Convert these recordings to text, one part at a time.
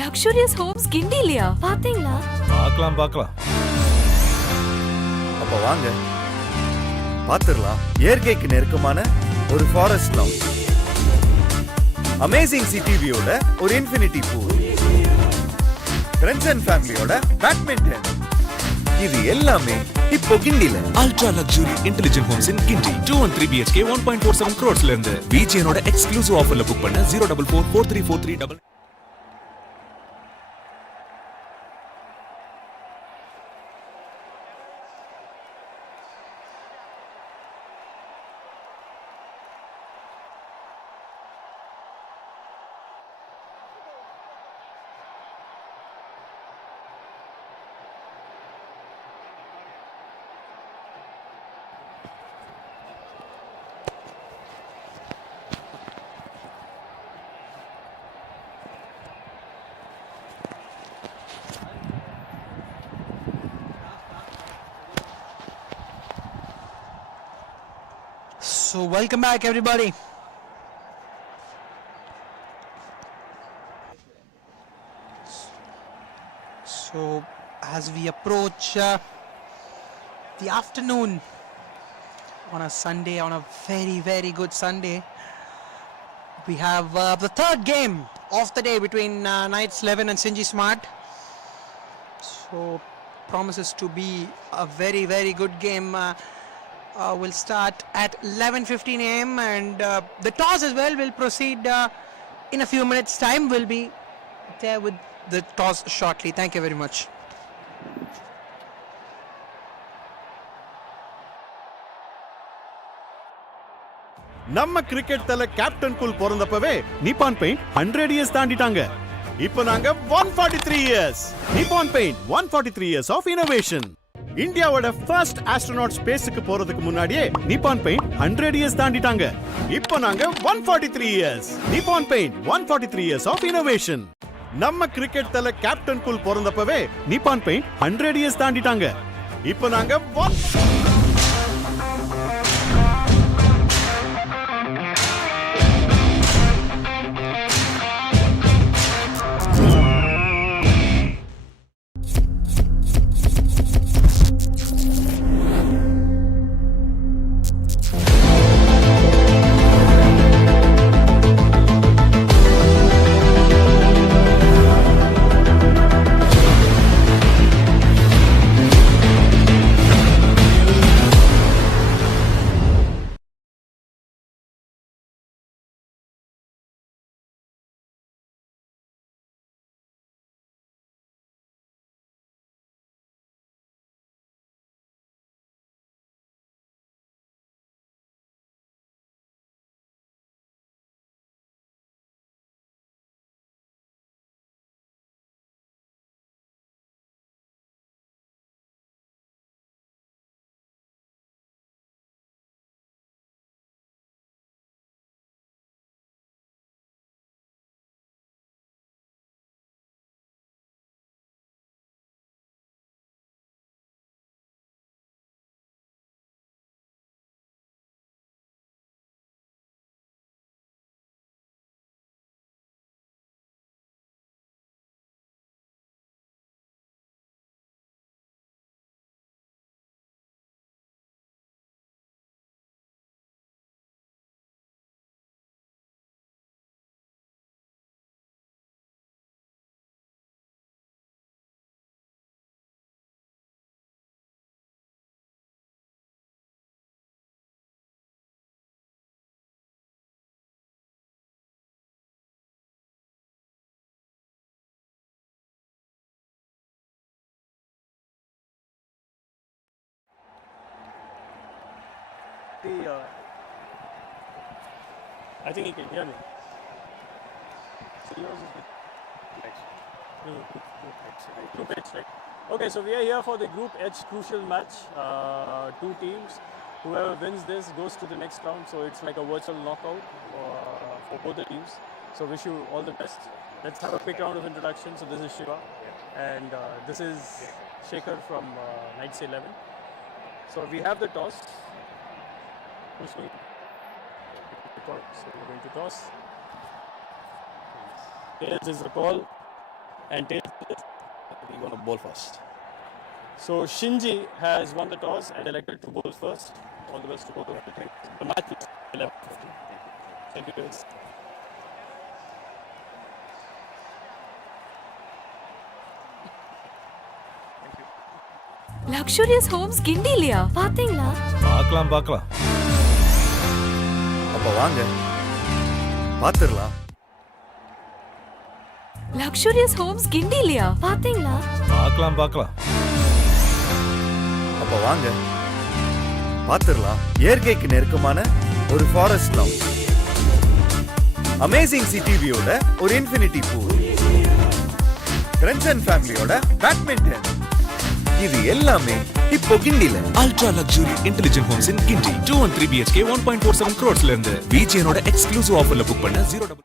luxurious homes கிண்டிலையா? பாத்தீங்களா? பார்க்கலாம். அப்ப வாங்க பாத்துடலாம். இயற்கைக்கு நெருக்கமான ஒரு ஃபாரஸ்ட் லவுஞ்ச், அமேசிங் சிட்டி வியூல ஒரு இன்ஃபினிட்டி பூல், ஃப்ரெண்ட்ஸ் அண்ட் ஃபேமிலியோட பேட்மிண்டன், இது எல்லாமே இப்போ கிண்டில. Ultra luxury intelligent homes in Xinji 2 and 3 BHK 1.47 crores ல இருந்து VGN எக்ஸ்க்ளூசிவ் ஆஃபர்ல புக் பண்ண 0444343 So welcome back everybody. So as we approach the afternoon on a Sunday, on a very good Sunday, we have the third game of the day between Knights 11 and Xinji Smart. So promises to be a very good game. Will start at 11:15 a.m. and the toss as well will proceed in a few minutes time. We'll be there with the toss shortly. Thank you very much. நம்ம cricket தல captain cool பிறந்தப்பவே Nippon paint 100 years தாண்டிட்டாங்க. இப்போ நாங்க 143 years. Nippon paint 143 years of innovation. இந்தியாவோட first astronaut ஸ்பேஸ்க்கு போறதுக்கு முன்னாடியே நிப்பான் பெயிண்ட் 100 இயர்ஸ் தாண்டிட்டாங்க. இப்போ நாங்க 143 years. Nippon paint 143 years of innovation. நம்ம கிரிக்கெட் தல கேப்டன் கூல் பிறந்தப்பவே நிப்பான் பெயிண்ட் 100 இயர்ஸ் தாண்டிட்டாங்க. இப்போ நாங்க I think he can hear me. Group H, right? Okay, so we are here for the Group H crucial match. Two teams. Whoever wins this goes to the next round. So it's like a virtual knockout for both the teams. So wish you all the best. Let's have a quick round of introduction. So this is Shiva, and this is Shekhar from Knights 11. So we have the toss. Who's going? So we're going to toss. This is the call. and tails we're going to bowl first. So Xinji has won the toss and elected to bowl first. All the best to both of you. The match is 11-15. Thank you. Luxurious homes கிண்டிலையா பாத்தீங்களா? பார்க்கலாம். அப்ப வாங்க பாத்துரலாம். Luxurious homes கிண்டிலையா பாத்தீங்களா? பார்க்கலாம். அப்ப வாங்க பாத்துரலாம். இயற்கைக்கு நெருக்கமான ஒரு ஃபாரஸ்ட் லவுஞ்ச், அமேசிங் சிட்டி வியூட ஒரு இன்ஃபினிட்டி பூல், ஃப்ரெண்ட்ஸ் அண்ட் ஃபேமிலியோட பேட்மிண்டன், இது எல்லாமே இப்போ கிண்டில. Ultra luxury intelligent homes in Guindy 2 and 3 BHK 1.47 crores இருந்து விஜயனோட எக்ஸ்க்ளூசிவ் ஆஃபர்ல புக் பண்ண 0.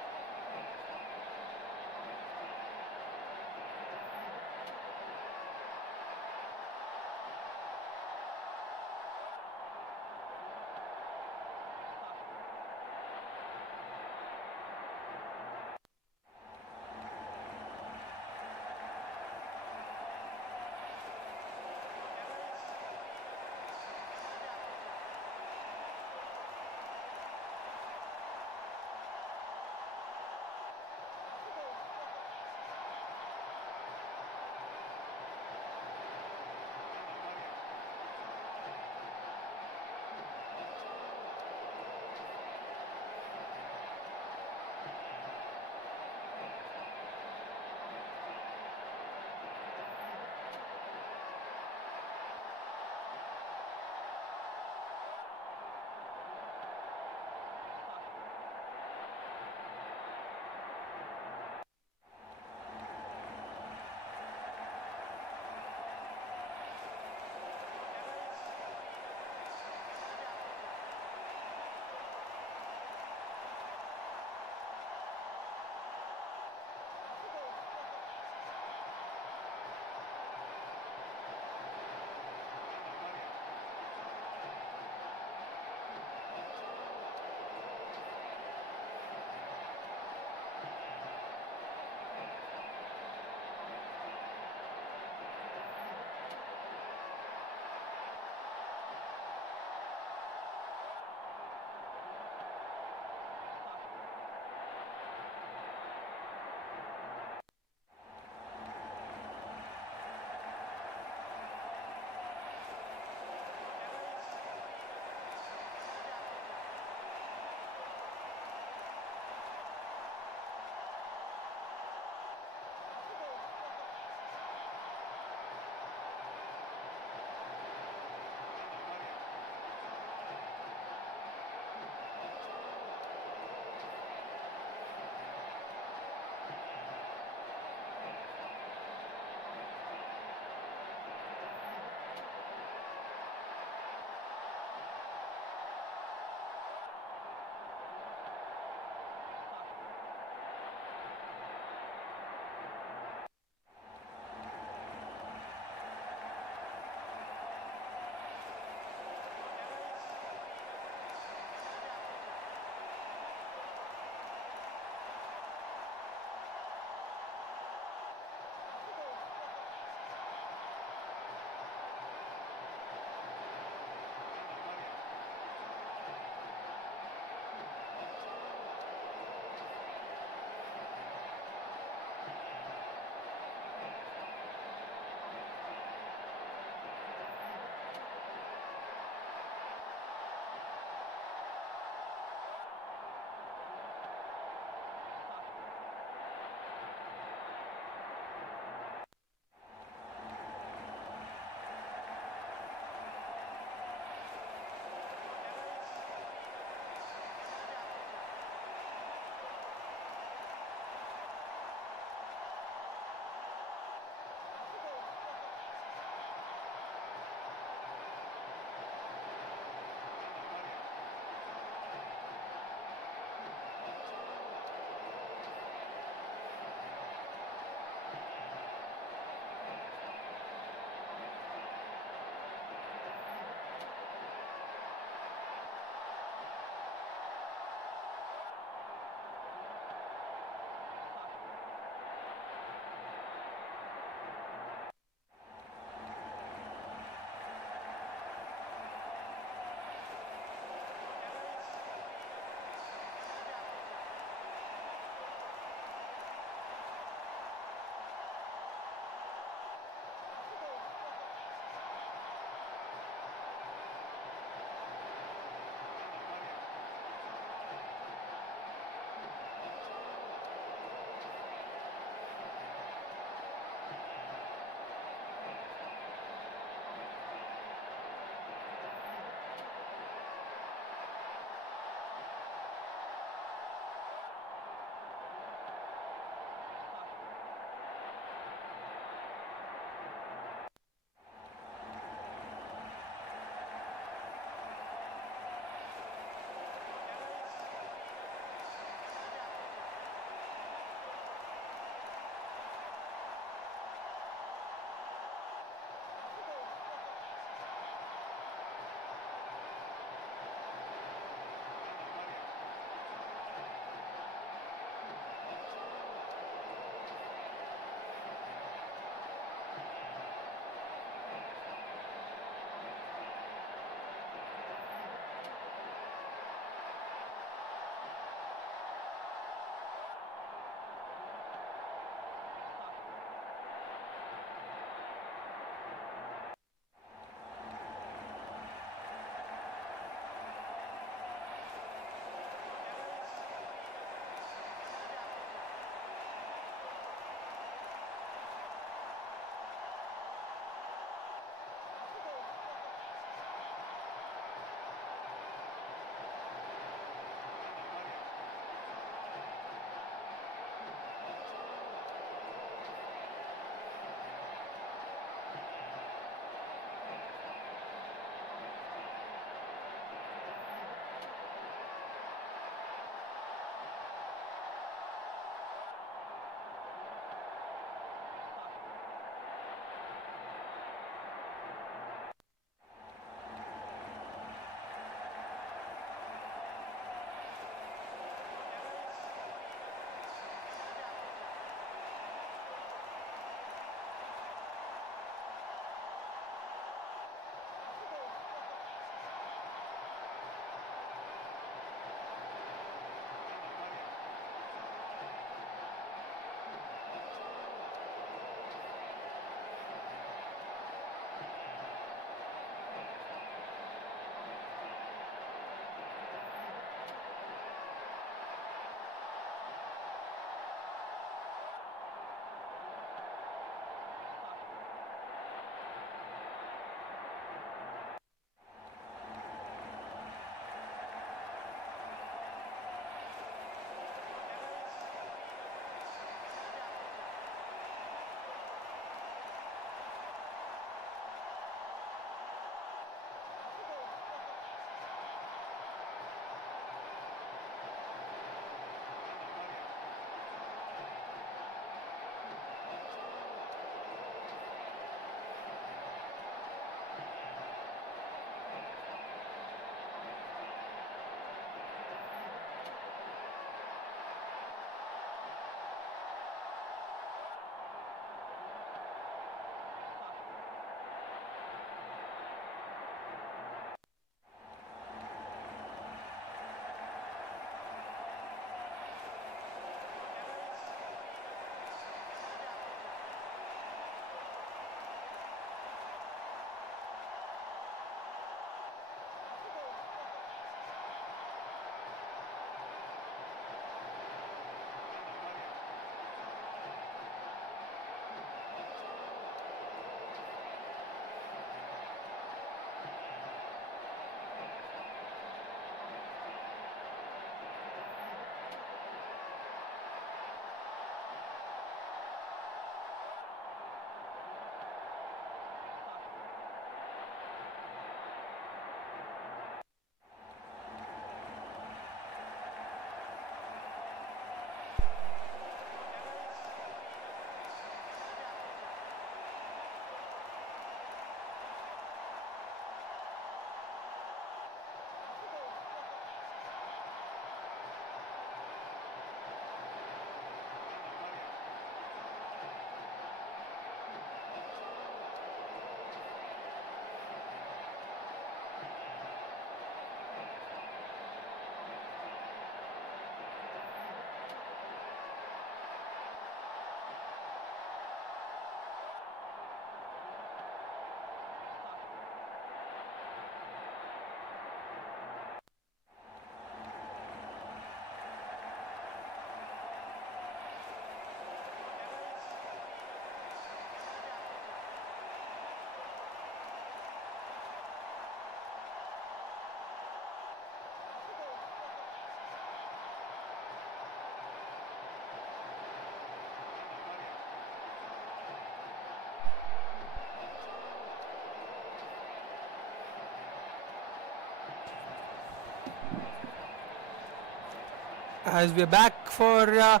As we're back for the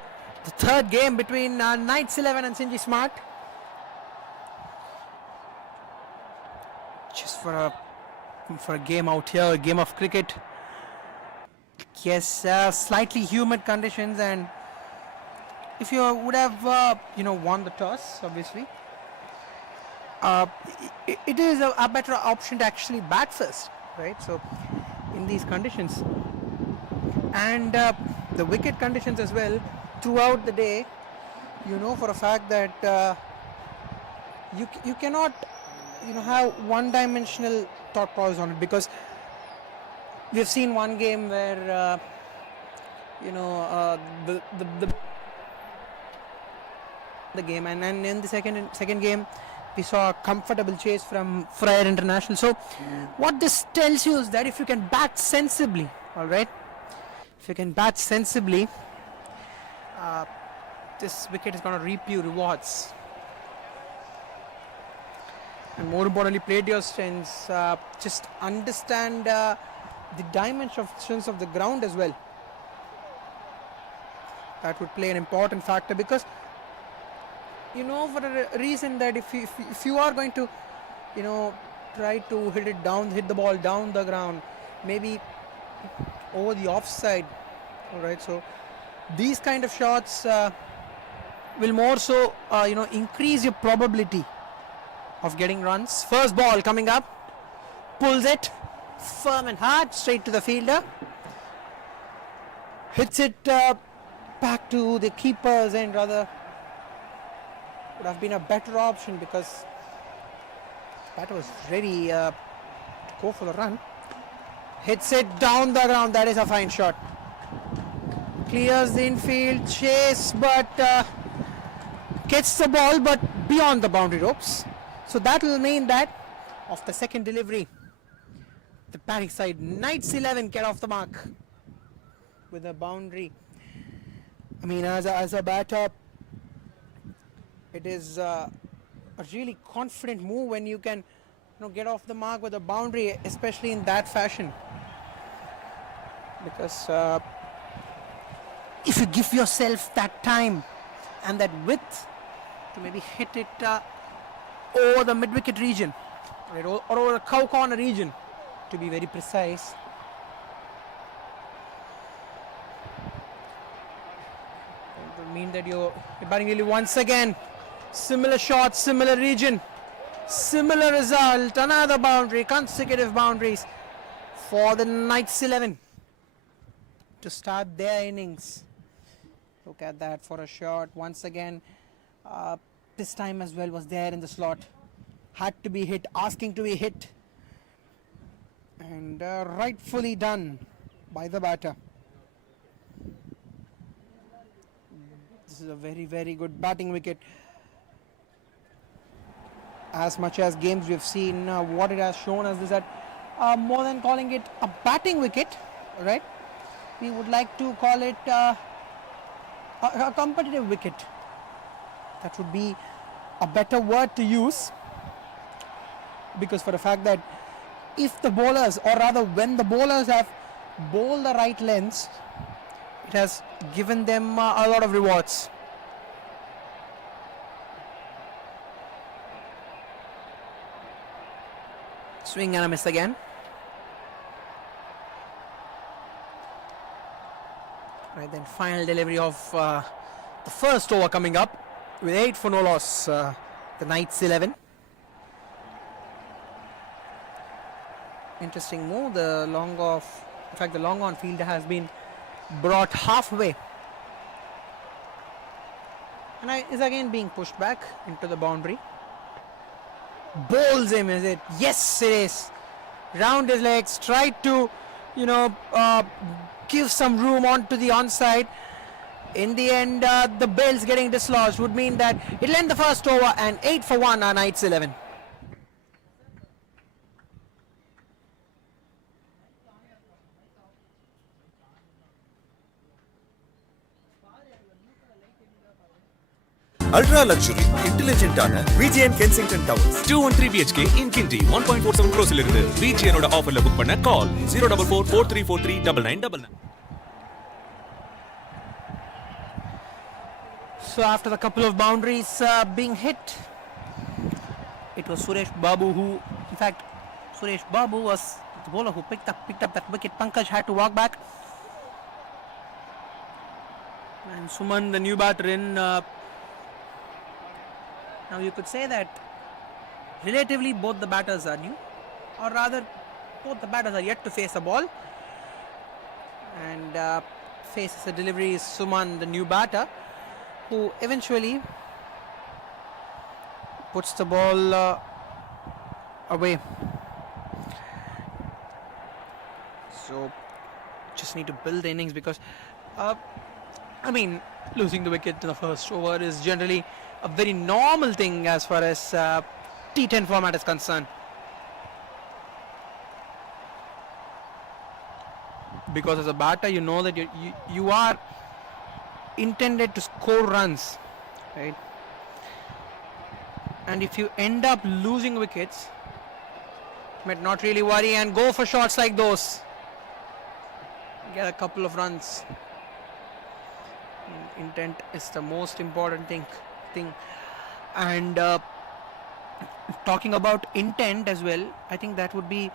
third game between Knights 11 and Xinji Smart. Just for a game out here, a game of cricket. Yes, slightly humid conditions, and if you would have won the toss, obviously, it is a better option to actually bat first, right? So in these conditions, and the wicket conditions as well, throughout the day, you know for a fact that you cannot have one-dimensional thought process on it, because we have seen one game where the game, and in the second game we saw a comfortable chase from Fryer International. So what this tells you is that if you can bat sensibly, all right, if you can bat sensibly, this wicket is going to reap you rewards. And more importantly, play to your strengths. Just understand the dimensions of the ground as well. That would play an important factor, because for a reason that if you are going to try to hit the ball down the ground, maybe over the offside, all right, so these kind of shots will more so increase your probability of getting runs. First ball coming up, pulls it firm and hard straight to the fielder, hits it back to the keeper's end. Rather would have been a better option, because the batter was ready to go for the run. Hits it down the ground. That is a fine shot. Clears the infield, chase, but gets the ball but beyond the boundary ropes. So that will mean that of the second delivery, the batting side, Knights 11, get off the mark with a boundary. I mean, as a batter, it is a really confident move when you can get off the mark with a boundary, especially in that fashion. Because if you give yourself that time and that width to maybe hit it over the mid-wicket region, right, or over the cow corner region, to be very precise, it will mean that you're batting really once again. Similar shot, similar region, similar result, another boundary, consecutive boundaries for the Knights 11 to start their innings. Look at that for a shot once again. This time as well was there in the slot, had to be hit, asking to be hit, and rightfully done by the batter. This is a very, very good batting wicket. As much as games we have seen, what it has shown us is that more than calling it a batting wicket, right, we would like to call it a competitive wicket. That would be a better word to use, because for the fact that if the bowlers, or rather when the bowlers have bowled the right lengths, it has given them a lot of rewards. Swing and a miss again. Right, then final delivery of the first over coming up with 8 for no loss, the Knights 11. Interesting move. The long off, in fact the long on fielder has been brought halfway and is again being pushed back into the boundary. Bowls him, is it? Yes, it is. Round his legs, tried to give some room onto the onside. In the end, the bails getting dislodged would mean that it'll end the first over, and 8 for 1 are Knights 11. Ultra luxury, intelligent ஆன VGN Kensington Towers. 213 BHK in Kinji 1.47 crores இருந்து VGN ஓட ஆஃபர்ல book பண்ண கால் 04443439999. So after the couple of boundaries being hit, it was Suresh Babu who, in fact, Suresh Babu was the bowler who picked up that wicket. Pankaj had to walk back. And Suman, the new batter in. Now you could say that relatively both the batters are new, or rather both the batters are yet to face a ball. And faces a delivery is Suman, the new batter, who eventually puts the ball away. So just need to build the innings because losing the wicket in the first over is generally a very normal thing as far as T10 format is concerned. Because as a batter, you know that you are intended to score runs, right? And if you end up losing wickets, you might not really worry and go for shots like those. Get a couple of runs. Intent is the most important thing. And talking about intent as well, I think that would be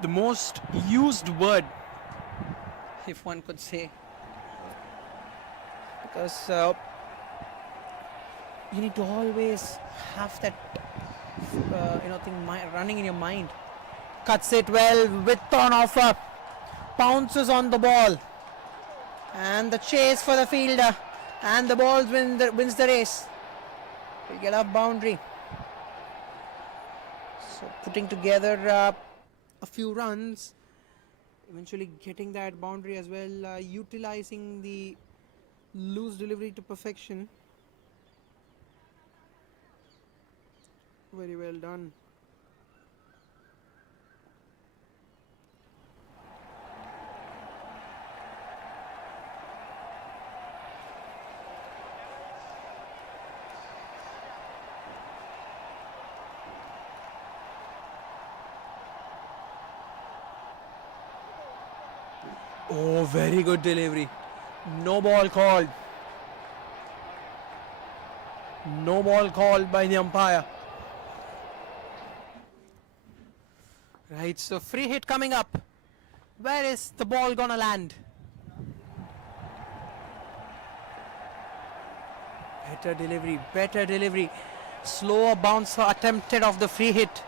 the most used word, if one could say, because you need to always have that thing running in your mind. Cuts it well, width on offer, pounces on the ball, and the chase for the fielder, and the ball wins the race. We get a boundary. So putting together a few runs, eventually getting that boundary as well, utilizing the loose delivery to perfection. Very well done. Oh, very good delivery. No ball called. No ball called by the umpire. Right, so free hit coming up. Where is the ball gonna land? Better delivery. Slower bouncer attempted off the free hit.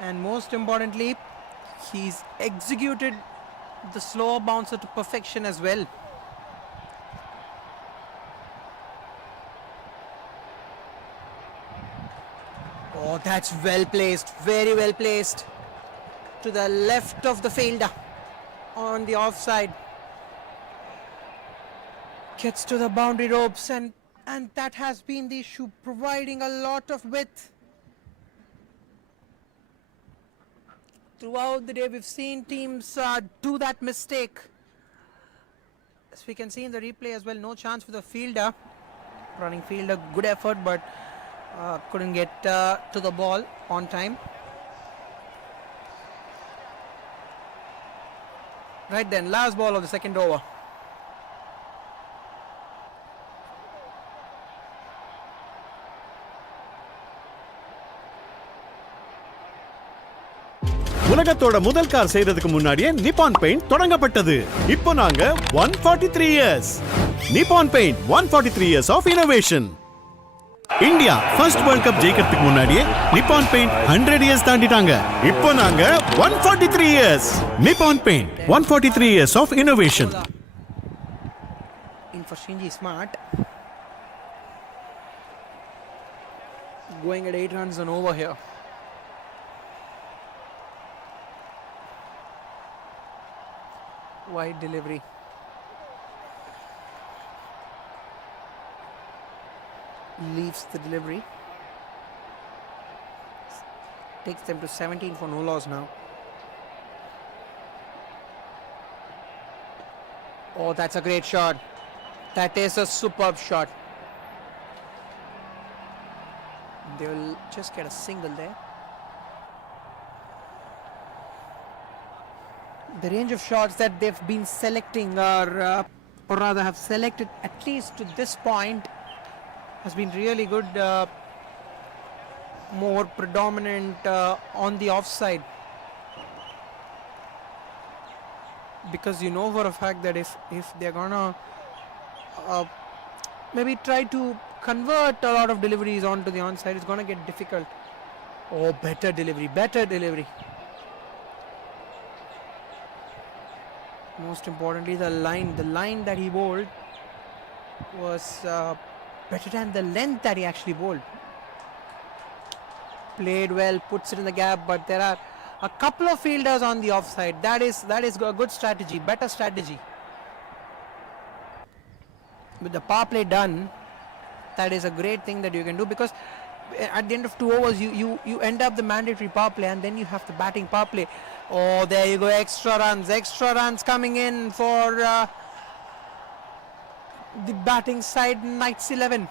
And most importantly, he's executed the slower bouncer to perfection as well. Oh, that's well placed, very well placed, to the left of the fielder on the offside. Gets to the boundary ropes, and that has been the issue, providing a lot of width. Throughout the day, we've seen teams do that mistake. As we can see in the replay as well, no chance for the fielder. Running fielder, good effort, but couldn't get to the ball on time. Right then, last ball of the second over. உலகத்தோட முதல் car செய்யறதுக்கு முன்னாடியே Nippon paint தொடங்கப்பட்டது. இப்போ நாங்க 143 years. Nippon paint 143 years of innovation. India first world cup ஜெயிக்கிறதுக்கு முன்னாடியே நிப்பான் paint 100 years தாண்டிட்டாங்க. இப்போ நாங்க 143 years. Nippon paint 143 years of innovation. In for Xinji, smart. Going at 8 runs and over here. Wide delivery. Leaves the delivery. Takes them to 17 for no loss now. Oh, that's a great shot. That is a superb shot. They will just get a single there. The range of shots that they've been selecting are or rather have selected at least to this point, has been really good. More predominant on the offside, because you know for a fact that if they're gonna maybe try to convert a lot of deliveries onto the onside, it's gonna get difficult. Oh, better delivery. Most importantly, the line that he bowled was better than the length that he actually bowled. Played well, puts it in the gap, but there are a couple of fielders on the offside. That is a good strategy, better strategy. With the power play done, that is a great thing that you can do, because at the end of 2 overs you end up the mandatory power play, and then you have the batting power play. Oh, there you go, extra runs coming in for the batting side, Knights 11.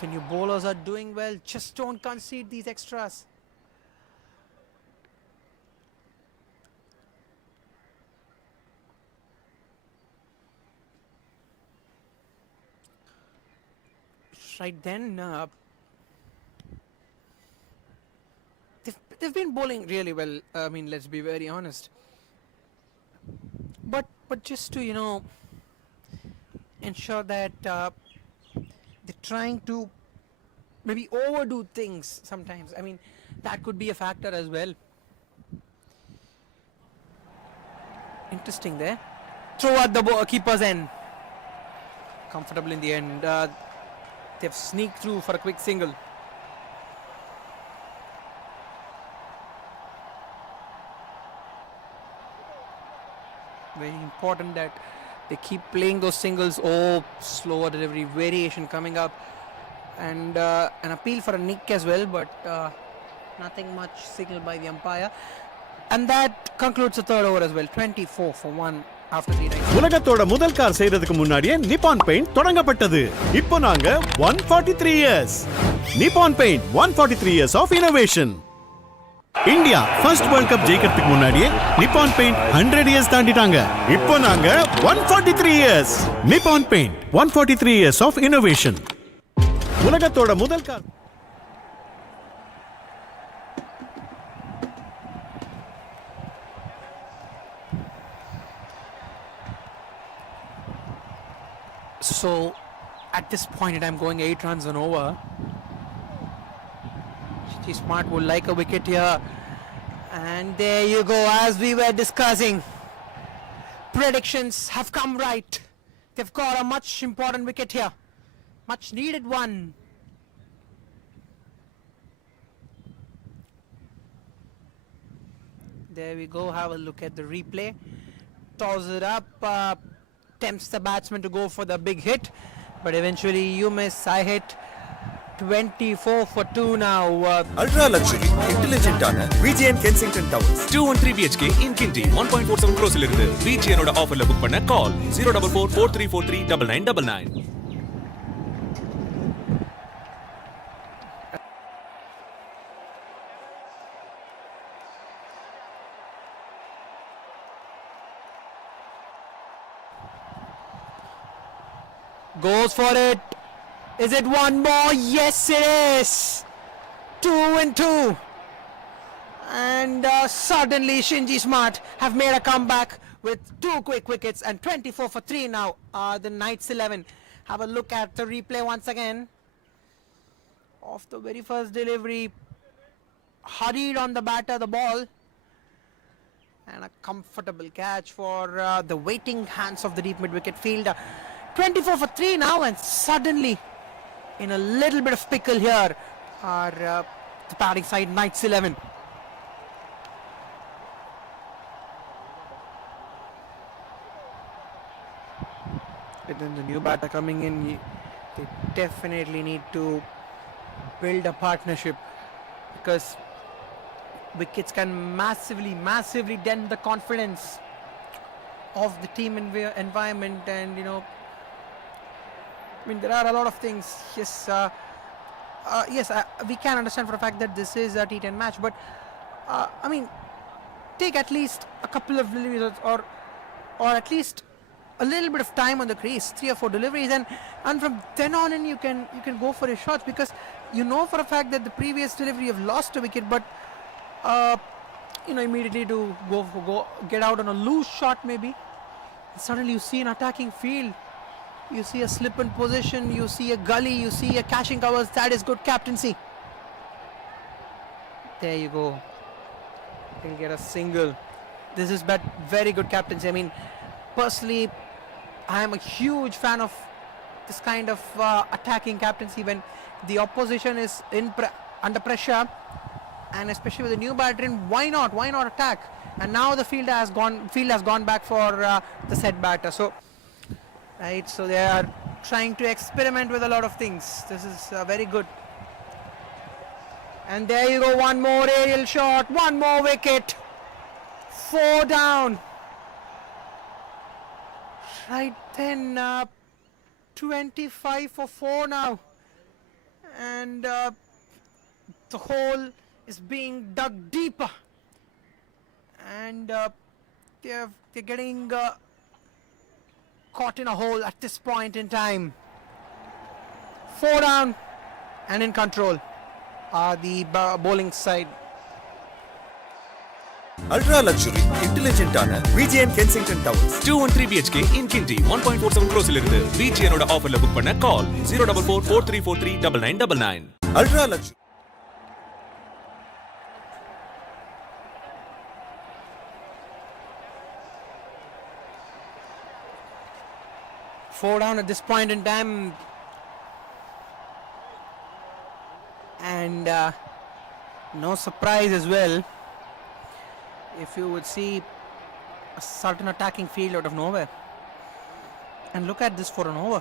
When your bowlers are doing well, just don't concede these extras. Right then, they've been bowling really well. I mean, let's be very honest. But just to ensure that they're trying to maybe overdo things sometimes. I mean, that could be a factor as well. Interesting there. Throw at the keeper's end. Comfortable in the end. They've sneaked through for a quick single. Very important that they keep playing those singles. Oh, slower delivery, variation coming up, and an appeal for a nick as well, but nothing much signaled by the umpire. And that concludes the third over as well. 24 for 1 after 3 innings. உலகத்தோட முதல் car செய்யறதுக்கு முன்னாடியே Nippon paint தொடங்கப்பட்டது. இப்போ நாங்க 143 years. Nippon paint 143 years of innovation. India first world cup ஜெயிக்கிறதுக்கு முன்னாடியே நிப்பான் paint 100 years தாண்டிட்டாங்க. இப்போ நாங்க 143 years. Nippon paint 143 years of innovation. உலகத்தோட முதல் car. So at this point in time, going 8 runs and over. Xinji Smart would like a wicket here, and there you go. As we were discussing, predictions have come right. They've got a much important wicket here, much needed one. There we go. Have a look at the replay. Toss it up, tempts the batsman to go for the big hit, but eventually you miss. I hit. 24 for 2 now. Ultra luxury, intelligent ஆன VGN Kensington Towers. 213 BHK in Kinji 1.47 crores இருந்து VGN ஓட ஆஃபர்ல book பண்ண கால் 04443439999. Goes for it. Is it one more? Yes, it is. 2 and 2. And suddenly Xinji Smart have made a comeback with 2 quick wickets and 24 for 3 now. The Knights 11. Have a look at the replay once again. Off the very first delivery. Hurried on the batter, the ball. And a comfortable catch for the waiting hands of the deep mid-wicket fielder. 24 for 3 now, and suddenly in a little bit of pickle here are the batting side, Knights 11. And then the new batter coming in, they definitely need to build a partnership, because wickets can massively dent the confidence of the team environment. And I mean, there are a lot of things. Yes, we can understand for a fact that this is a T10 match, but I mean, take at least a couple of deliveries, or at least a little bit of time on the crease, 3 or 4 deliveries, and from then on in you can go for your shots, because you know for a fact that the previous delivery you've lost a wicket, but immediately to go get out on a loose shot maybe. Suddenly you see an attacking field, you see a slip in position, you see a gully, you see a catching covers. That is good captaincy. There you go. He'll get a single. This is very good captaincy. I mean, personally, I am a huge fan of this kind of attacking captaincy when the opposition is under pressure, and especially with a new batter in. Why not attack? And now the field has gone back for the set batter. So they are trying to experiment with a lot of things. This is very good. And there you go, one more aerial shot, one more wicket. 4 down. Right then, 25 for 4 now. And the hole is being dug deeper. And they're getting caught in a hole at this point in time. 4 down and in control are the bowling side. Ultra luxury, intelligent ஆன VGN Kensington Towers. 213 BHK in Kinji 1.47 crores இலிருந்து VGN ஓட ஆஃபர்ல book பண்ண கால் 04443439999. Ultra luxury. Four down at this point in time, and no surprise as well if you would see a certain attacking field out of nowhere. And look at this for an over.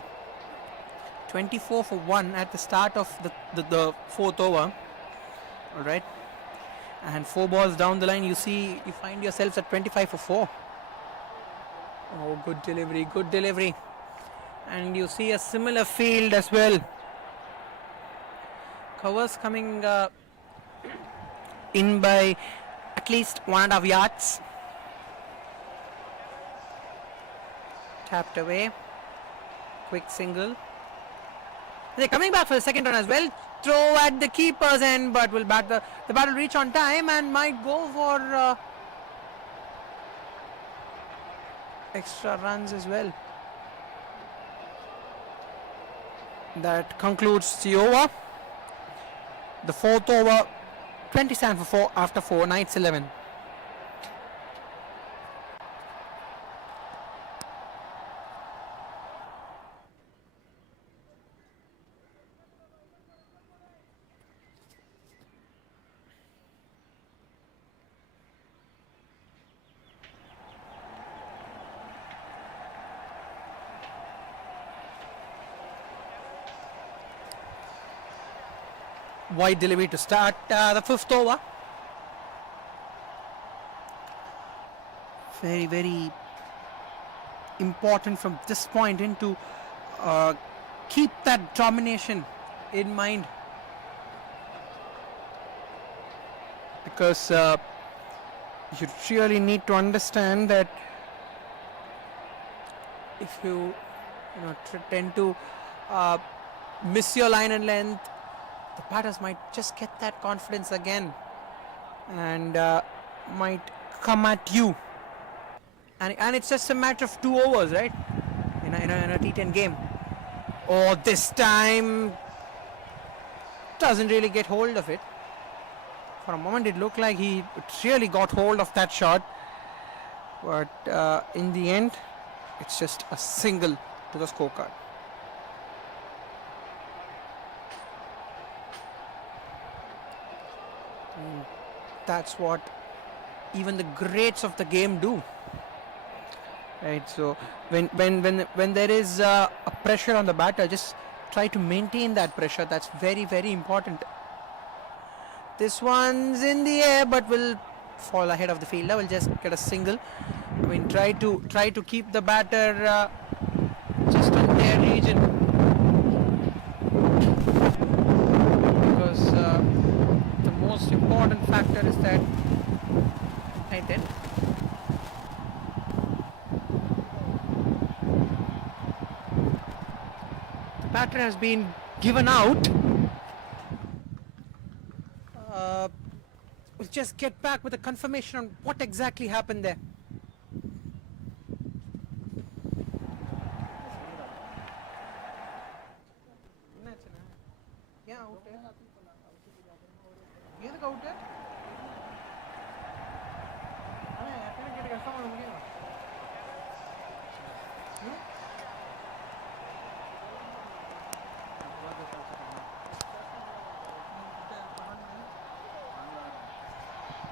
24 for 1 at the start of the 4th over. All right, and 4 balls down the line, you find yourselves at 25 for 4. Oh, good delivery. And you see a similar field as well. Covers coming in by at least 1.5 yards. Tapped away. Quick single. They're coming back for the second run as well. Throw at the keeper's end, but will the bat will reach on time and might go for extra runs as well. That concludes the over. The 4th over, 27 for 4 after 4, Knights 11. Wide delivery to start the 5th over. Very important from this point in to keep that domination in mind, because you really need to understand that if you tend to miss your line and length, the batters might just get that confidence again and might come at you, and it's just a matter of 2 overs, right, in a T10 game. Oh, this time doesn't really get hold of it. For a moment it looked like he really got hold of that shot, but in the end it's just a single to the scorecard. That's what even the greats of the game do, right? So when there is a pressure on the batter, just try to maintain that pressure. That's very important. This one's in the air but will fall ahead of the fielder. Will just get a single. I mean, try to keep the batter just on their region, because the most important factor is that right then batter has been given out. We'll just get back with a confirmation on what exactly happened there.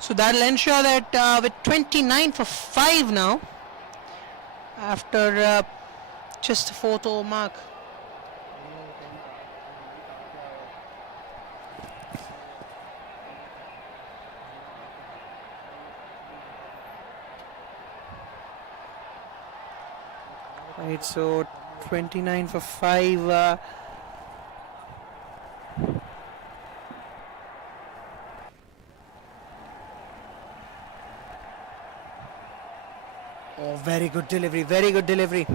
So that'll ensure that with 29 for 5 now, after just the 4th over mark. Right, so 29 for 5. Oh, very good delivery, very good delivery.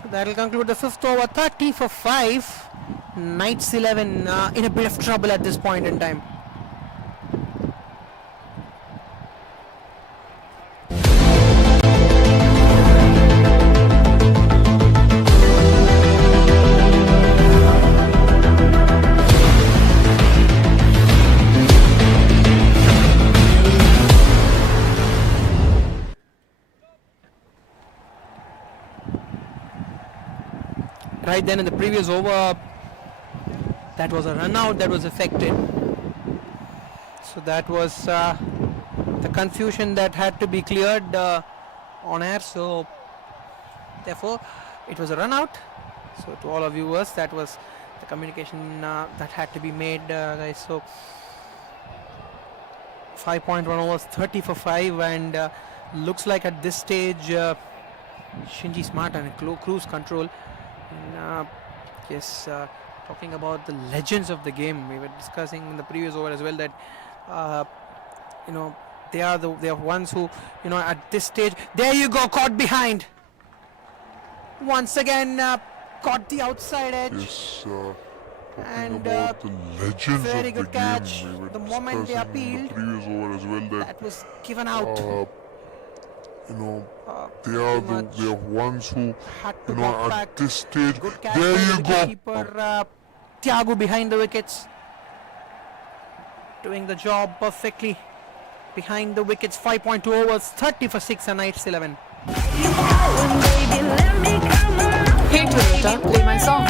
So that'll conclude the 5th over, 30 for 5. Knights 11 in a bit of trouble at this point in time. Right then in the previous over, that was a run out that was affected. So that was the confusion that had to be cleared on air. So therefore it was a run out. So to all our viewers, that was the communication that had to be made, guys. So 5.1 overs, 30 for 5, and looks like at this stage Xinji Smart and cruise control. And, yes, talking about the legends of the game, we were discussing in the previous over as well that they are ones who, at this stage, there you go, caught behind. Once again, caught the outside edge. Yes, And about the legends very of good the catch. game. We were The moment they discussing in appealed, the previous over as well that was given out. They are pretty much the ones who, had to at walk back. this stage, Good catch there by you the go. keeper, Thiago behind the wickets, doing the job perfectly behind the wickets. 5.2 overs, 30 for 6, and Knights 11. Hey Toyota, play my song.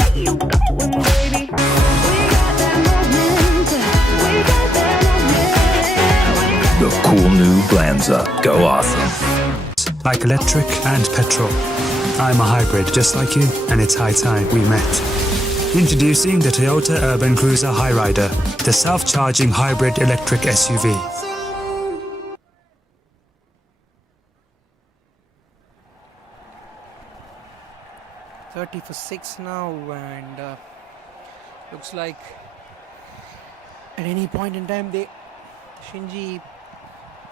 The cool new Glanza. Go awesome. Like electric and petrol. I'm a hybrid just like you, and it's high time we met. Introducing the Toyota Urban Cruiser Highrider, the self-charging hybrid electric SUV. .30 for 6 now, and looks like at any point in time Xinji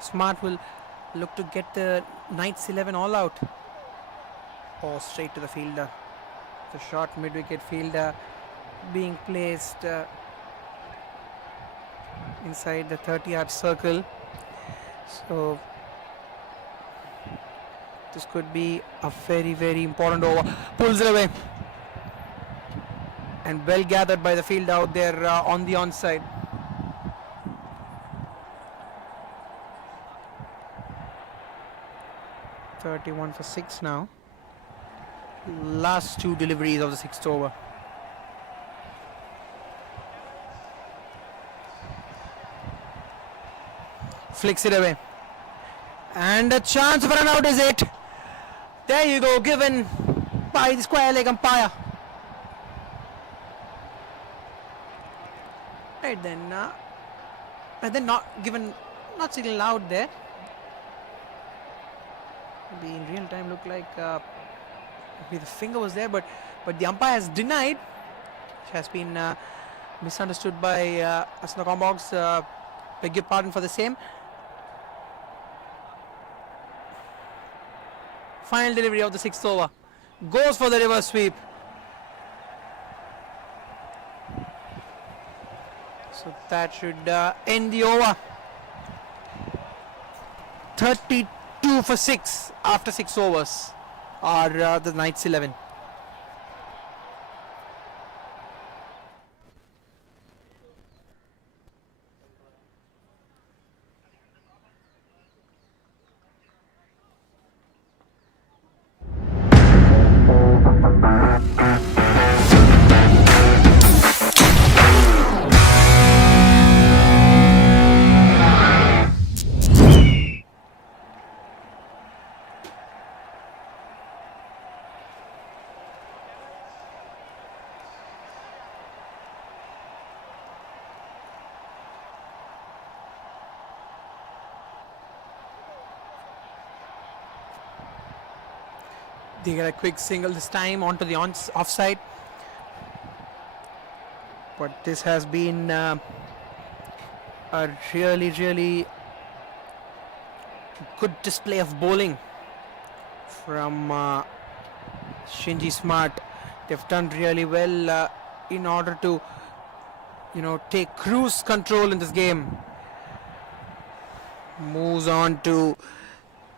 Smart will look to get the Knights 11 all out. Or straight to the fielder. The short mid-wicket fielder being placed inside the 30-yard circle. So this could be a very, very important over. Pulls it away. And well gathered by the field out there on the onside. .31 for 6 now. Last 2 deliveries of the 6th over. Flicks it away. And a chance for an out, is it? There you go, given by the square leg umpire. Right then, and then not given, not signal out there. Maybe in real time looked like maybe the finger was there, but the umpire has denied. Which has been misunderstood by us in the com box. Beg your pardon for the same. Final delivery of the 6th over. Goes for the reverse sweep. So that should end the over. 32 for 6 after 6 overs are the Knights 11. They get a quick single this time onto the offside. But this has been a really good display of bowling from Xinji Smart. They've done really well in order to, take cruise control in this game. Moves on to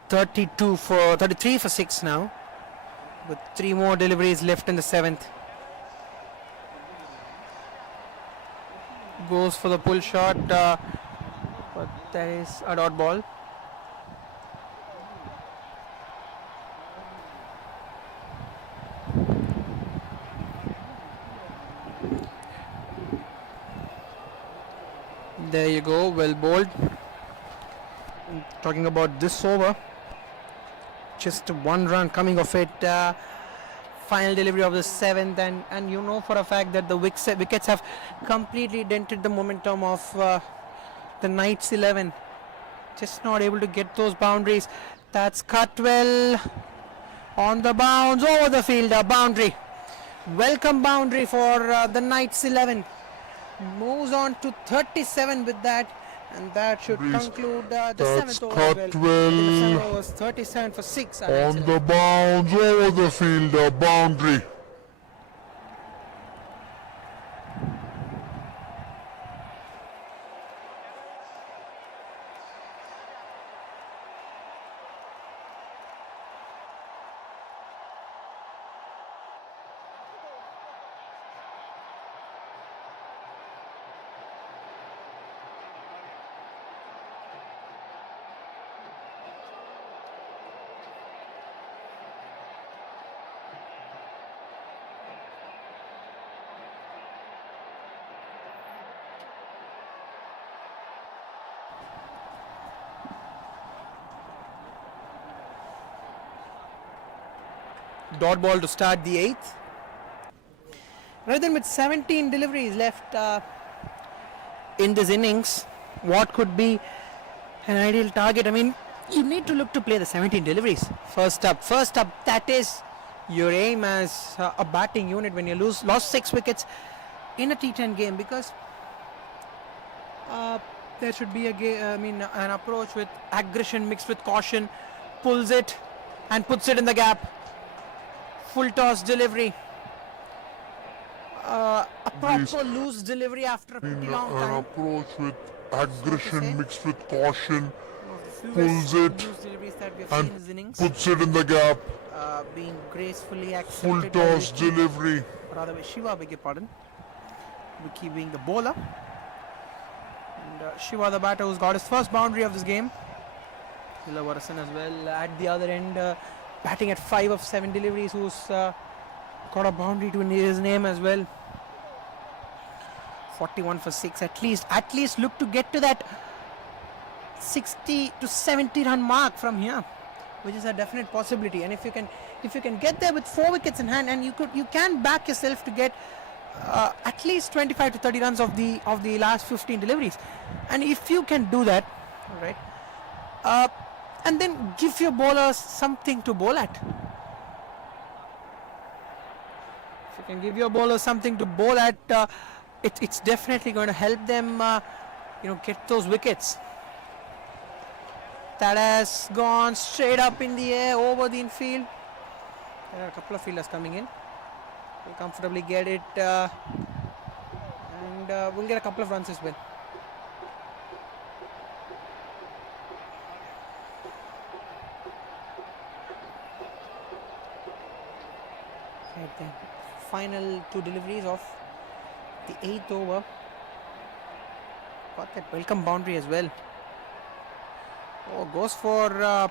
33 for 6 now, with 3 more deliveries left in the 7th. Goes for the pull shot, but that is a dot ball. There you go, well bowled. Talking about this over, just 1 run coming of it. Final delivery of the 7th, and you know for a fact that the wickets have completely dented the momentum of the Knights 11. Just not able to get those boundaries. That's cut well on the bounce over the fielder. Boundary. Welcome boundary for the Knights 11. Moves on to 37 with that, and that should conclude the 7th over as well. The 7th over was 37 for 6. On the bounce over the fielder, boundary. Dot ball to start the 8th. Rather than with 17 deliveries left in this innings, what could be an ideal target? I mean, you need to look to play the 17 deliveries. First up, that is your aim as a batting unit when you lost 6 wickets in a T10 game, because there should be an approach with aggression mixed with caution. Pulls it and puts it in the gap. Full toss delivery. A proper loose delivery after a pretty long time. An approach with aggression mixed with caution. Pulls it and puts it in the gap. Being gracefully Full accepted. toss delivery. Rather by Shiva, beg your pardon. Vicky being the bowler. And Shiva, the batter, who's got his first boundary of this game. Varasan as well at the other end. Batting at 5 of 7 deliveries, who's got a boundary to his name as well. 41 for 6. At least look to get to that 60 to 70 run mark from here, which is a definite possibility. And if you can get there with 4 wickets in hand, and you can back yourself to get at least 25 to 30 runs of the last 15 deliveries. And if you can do that, all right, and then give your bowlers something to bowl at. If you can give your bowlers something to bowl at, it's definitely going to help them, get those wickets. That has gone straight up in the air over the infield. There are a couple of fielders coming in. We'll comfortably get it, and we'll get a couple of runs as well. Right then, final 2 deliveries of the 8th over. Got that welcome boundary as well. Oh, goes for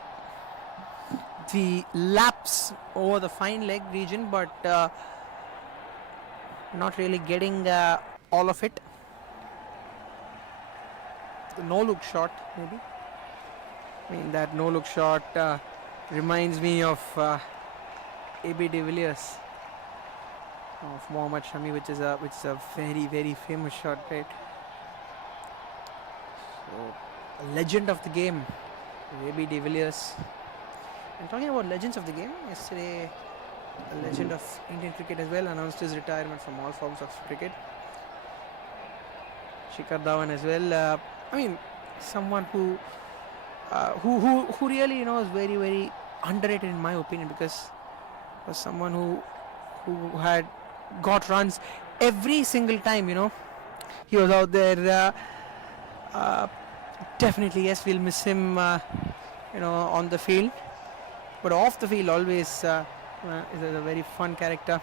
the laps over the fine leg region, but not really getting all of it. The no look shot, maybe. I mean, that no look shot reminds me of AB de Villiers of Mohammad Shami, which is a very, very famous shot, right? So, a legend of the game, AB de Villiers. And talking about legends of the game, yesterday a legend of Indian cricket as well announced his retirement from all forms of cricket. Shikhar Dhawan as well. I mean, someone who really, is very, very underrated in my opinion, because was someone who had got runs every single time. He was out there. Definitely, yes, we'll miss him. On the field, but off the field always is a very fun character.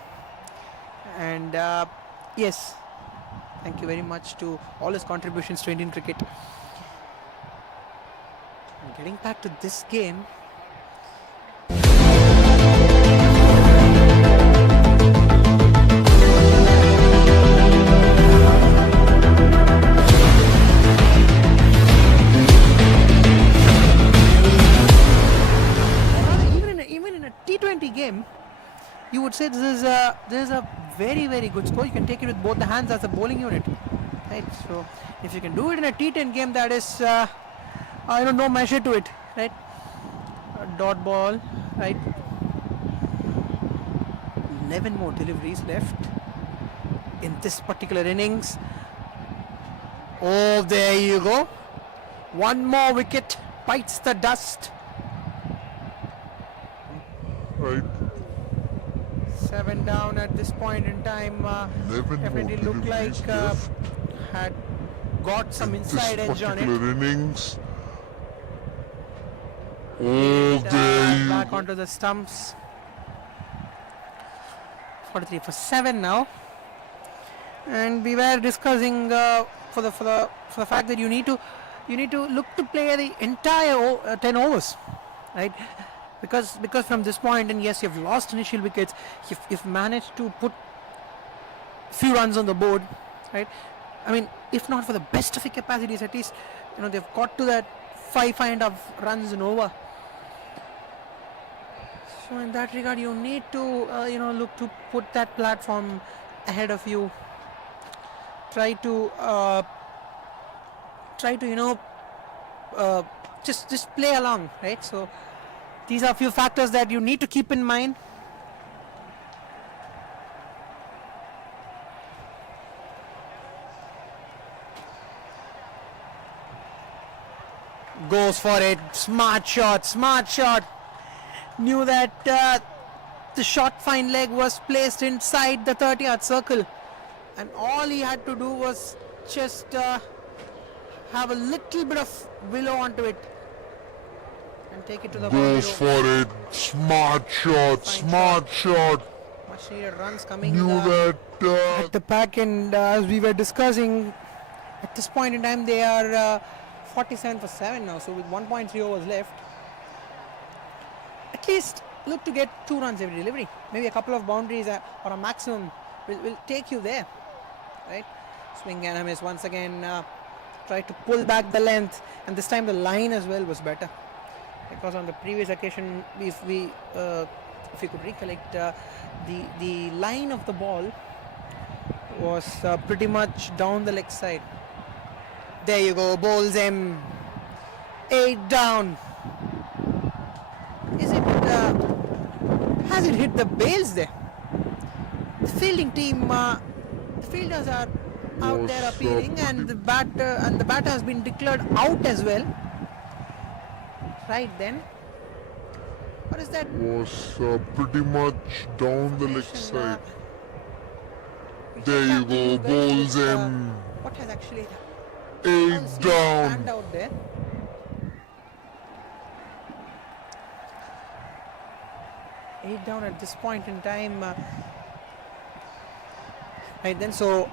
And yes, thank you very much to all his contributions to Indian cricket. And getting back to this game, T20 game, you would say this is a very, very good score. You can take it with both the hands as a bowling unit, right? So if you can do it in a T10 game, that is no measure to it, right? A dot ball, right? 11 more deliveries left in this particular innings. Oh, there you go. One more wicket bites the dust. Right. 7 down at this point in time. Definitely looked like had got some inside edge on it. Innings. Oh, there back onto the stumps. 43 for 7 now. And we were discussing for the fact that you need to look to play the entire 10 overs, right? Because from this point, and yes, you've lost initial wickets, you've managed to put few runs on the board, right? I mean, if not for the best of your capacities, at least they've got to that 5.5 runs an over. So in that regard, you need to look to put that platform ahead of you. Try to just play along, right? So these are a few factors that you need to keep in mind. Goes for it. Smart shot. Knew that the short fine leg was placed inside the 30-yard circle. And all he had to do was just have a little bit of willow onto it. And take it to the goes for it. Smart shot. Much needed runs coming That at the back, and as we were discussing, at this point in time they are 47 for 7 now. So with 1.3 overs left, at least look to get 2 runs every delivery. Maybe a couple of boundaries or a maximum will take you there, right? Swing and a miss once again. Try to pull back the length, and this time the line as well was better. Because on the previous occasion, if you could recollect, the line of the ball was pretty much down the leg side. There you go, bowls him. 8 down. Has it hit the bails there? The fielding team, the fielders are out there appealing, and the batter has been declared out as well. Right then, What is that? was pretty much down the leg side. We There just you have to go, be very bowls good, him. What has actually 8 panned down. out there? Eight down at this point in time. Right then, so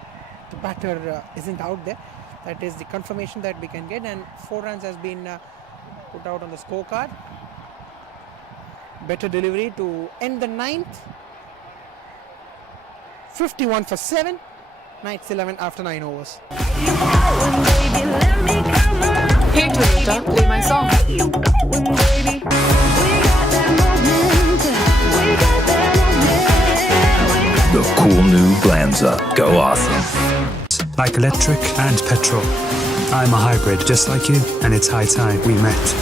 the batter isn't out there. That is the confirmation that we can get, and 4 runs has been put out on the scorecard. Better delivery to end the 9th. 51 for 7. Knights 11 after 9 overs. Hey Toyota, play my song. The cool new Glanza. Go awesome. Like electric and petrol. I'm a hybrid just like you, and it's high time we met.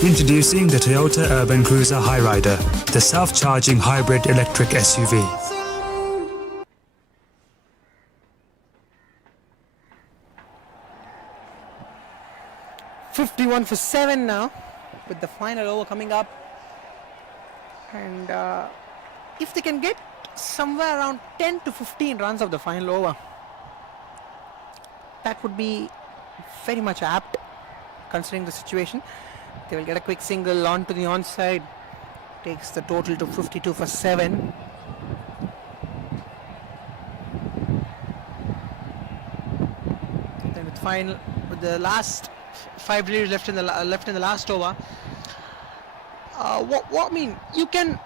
Introducing the Toyota Urban Cruiser Highrider, the self-charging hybrid electric SUV. $51 for 7 now, with the final over coming up. And if they can get somewhere around 10 to 15 runs of the final over, that would be very much apt considering the situation. They will get a quick single onto the onside, takes the total to 52 for 7. Then with the last 5 deliveries left in the last over, what I mean, you can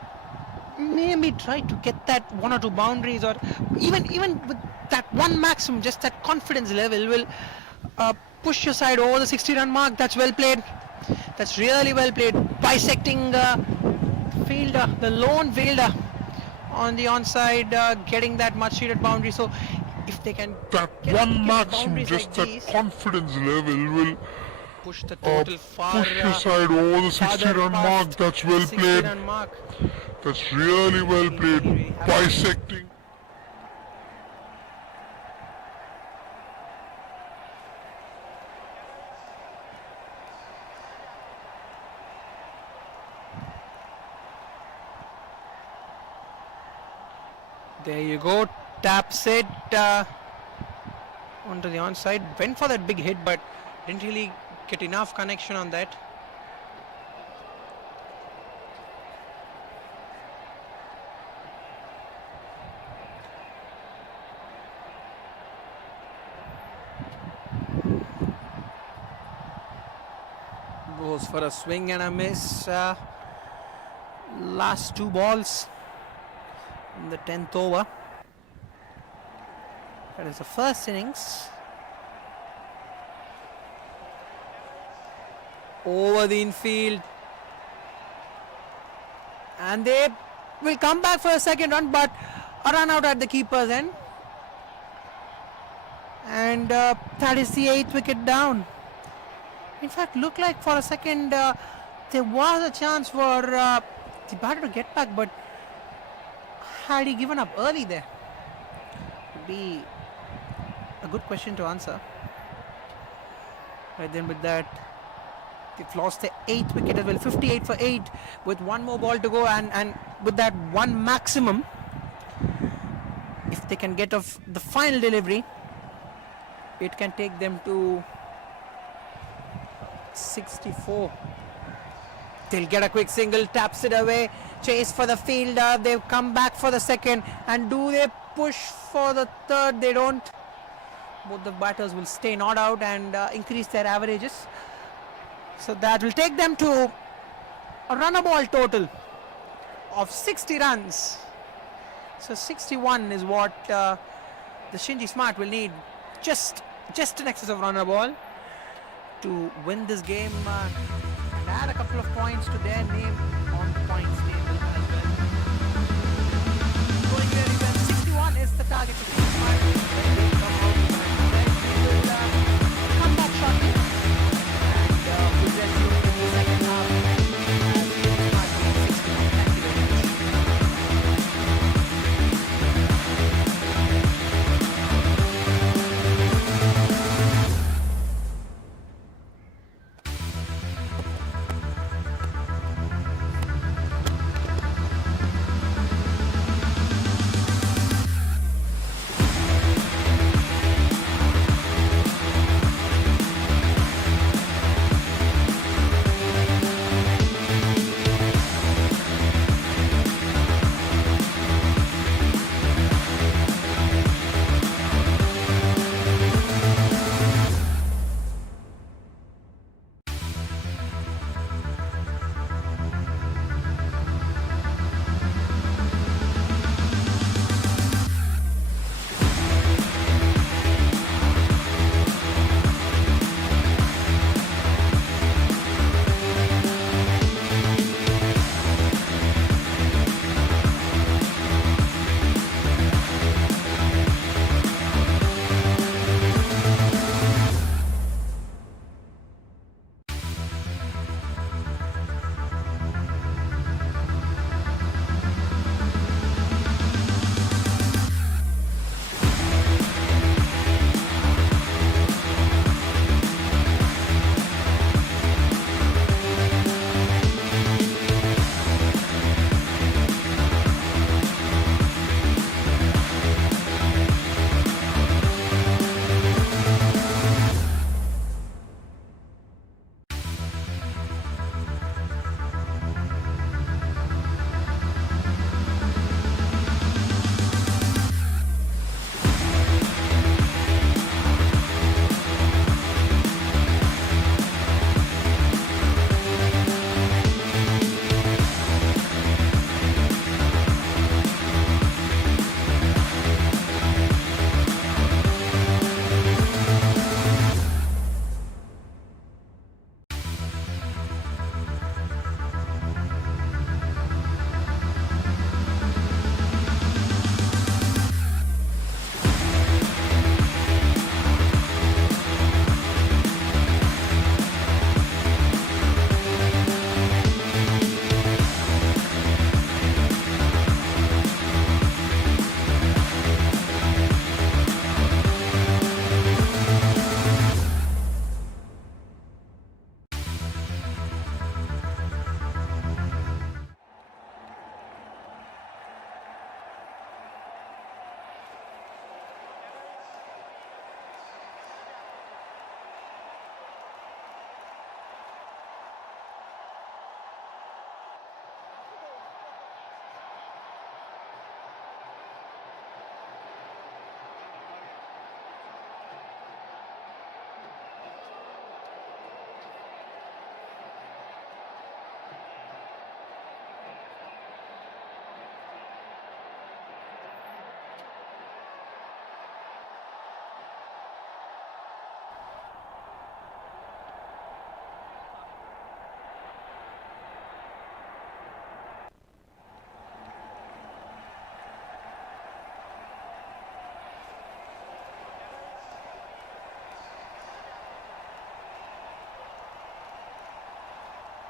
maybe try to get that 1 or 2 boundaries, or even with that one maximum, just that confidence level will push your side over the 60-run mark. That's well played. That's really well played. Bisecting the fielder, the lone fielder on the onside, getting that much-needed boundary. So if they can That get one maximum, boundaries just like that these, confidence level will push the total far push your side over the farther 60-run mark. past That's well the played. 60-run mark. That's really well played. Really happy. Bisecting. There you go, taps it onto the onside. Went for that big hit, but didn't really get enough connection on that. Goes for a swing and a miss. Last 2 balls in the 10th over. That is the first innings. Over the infield, and they will come back for a second run, but a run out at the keeper's end, and that is the 8th wicket down. In fact, looked like for a second there was a chance for the batter to get back, but had he given up early there? Would be a good question to answer. Right then, with that, they've lost the 8th wicket as well. 58 for 8 with 1 more ball to go, and with that one maximum, if they can get off the final delivery, it can take them to 64. They'll get a quick single, taps it away, chase for the fielder. They've come back for the second, and do they push for the third? They don't. Both the batters will stay not out and increase their averages. So that will take them to a runner ball total of 60 runs. So 61 is what the Xinji Smart will need, just in excess of runner ball, to win this game and add a couple of points to their name on the points table as well. Going very well. 61 is the target to Xinji Smart. They come out with a will come back shortly and present you in the second half.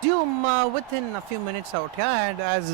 resume within a few minutes out. Yeah, and as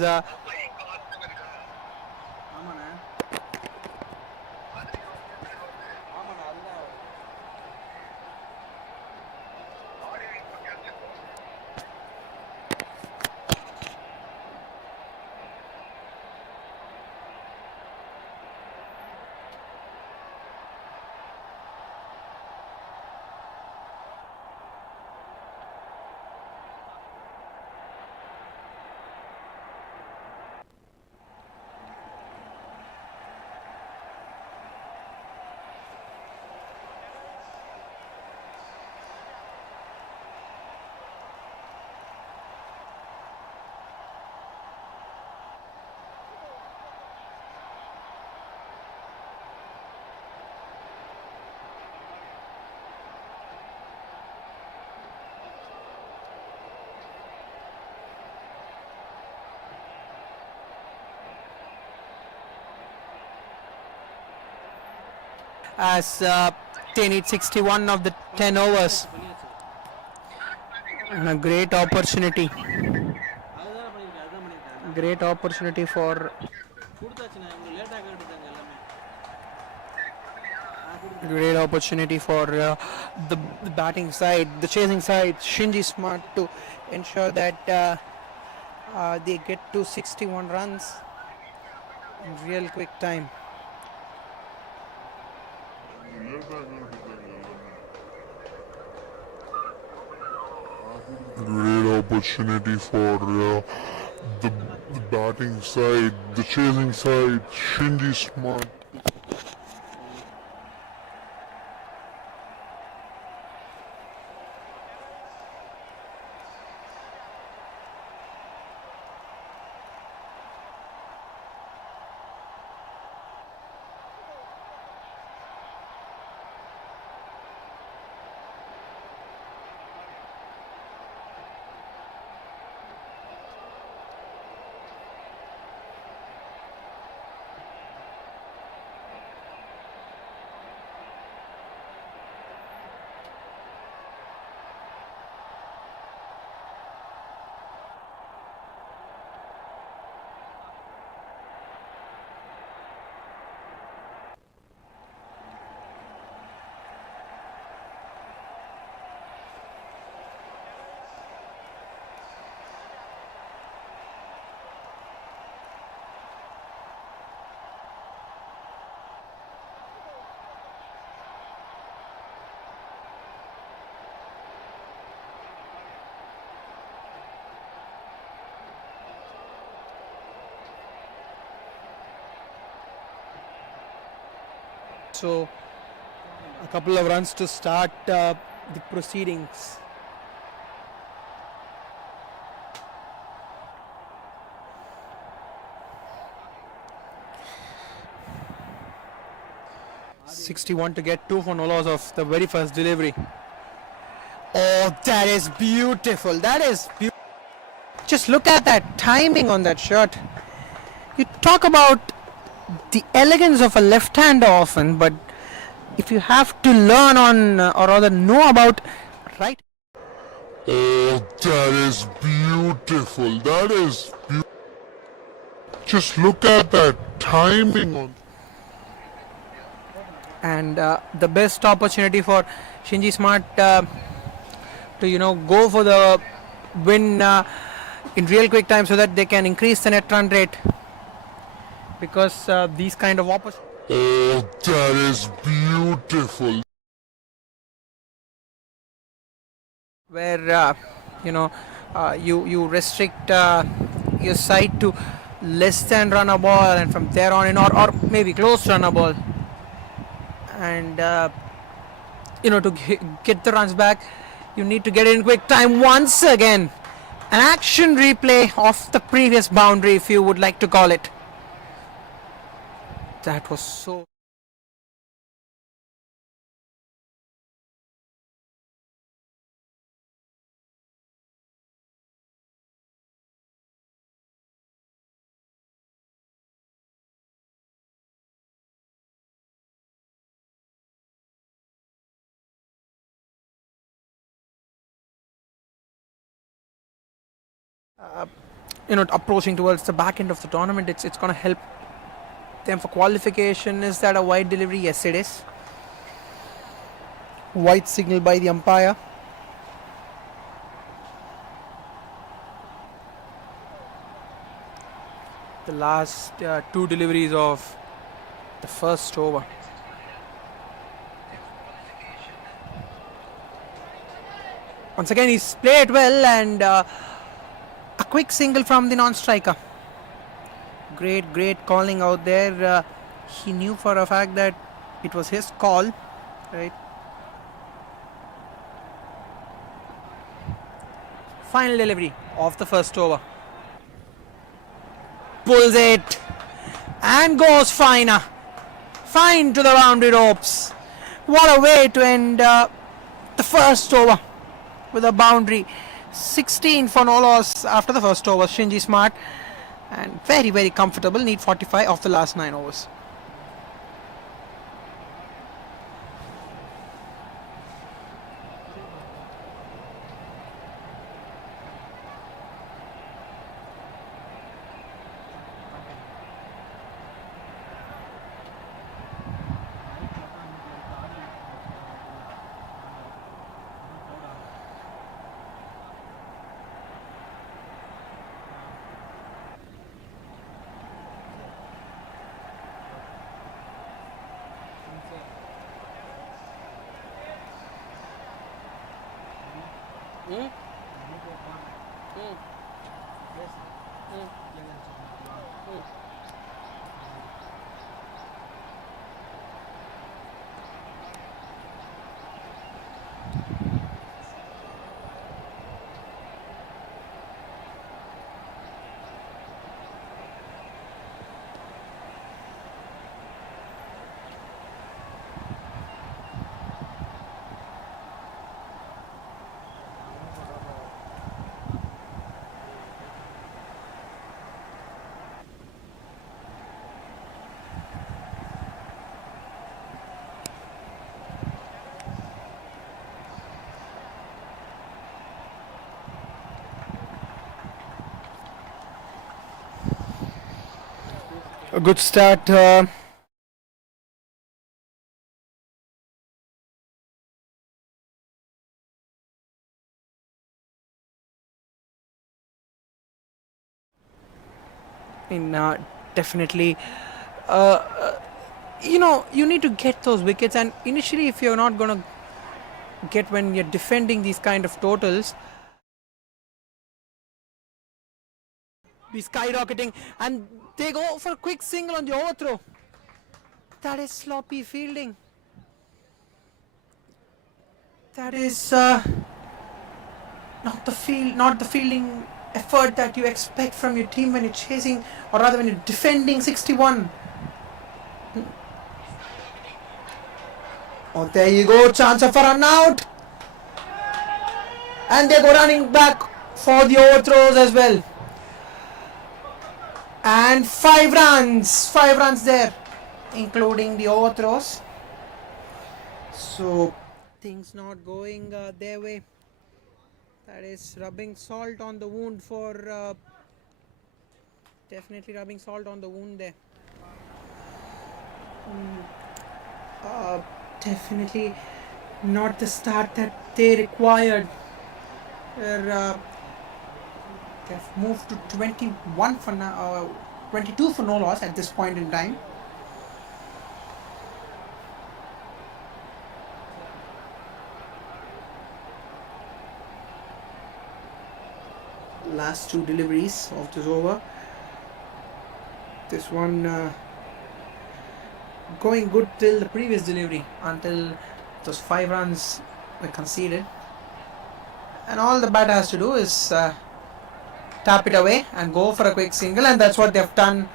they need 61 of the 10 overs. And a great opportunity. Great opportunity for the batting side, the chasing side, Xinji Smart, to ensure that they get to 61 runs in real quick time. Great opportunity for the batting side, the chasing side, Xinji Smart. So a couple of runs to start the proceedings. .61 to get 2 for no loss of the very first delivery. Oh, that is beautiful. That is beautiful. Just look at that timing on that shot. You talk about the elegance of a left-hander often, but if you have to learn on or rather know about right. Oh, that is beautiful. That is beautiful. Just look at that timing on. And the best opportunity for Xinji Smart to go for the win in real quick time so that they can increase the net run rate, because these kind of opportunities. Oh, that is beautiful. Where you restrict your side to less than run a ball, and from there on in, or maybe close to run a ball, and to get the runs back, you need to get it in quick time. Once again, an action replay of the previous boundary, if you would like to call it. That was so approaching towards the back end of the tournament. It's going to help them for qualification. Is that a wide delivery? Yes, it is. White signal by the umpire. The last two deliveries of the first over. Once again, he's played well, and a quick single from the non-striker. Great calling out there. He knew for a fact that it was his call, right? Final delivery of the first over. Pulls it and goes fine to the boundary ropes. What a way to end the first over with a boundary. 16 for no loss after the first over. Xinji smart and very comfortable. Need 45 of the last 9 overs. A good start. Definitely, you need to get those wickets, and initially, if you're not gonna get when you're defending these kind of totals, be skyrocketing, and they go for a quick single on the overthrow. That is sloppy fielding. That is not the fielding effort that you expect from your team when you're chasing, or rather when you're defending 61. Oh, there you go, chance of a run out, and they go running back for the overthrows as well. And 5 runs there, including the overthrows. So things not going their way. That is rubbing salt on the wound for definitely rubbing salt on the wound there. Definitely not the start that they required. They've moved to 21 for now, 22 for no loss at this point in time. Last 2 deliveries of this over. This one going good till the previous delivery, until those 5 runs were conceded. And all the batter has to do is tap it away and go for a quick single, and that's what they've done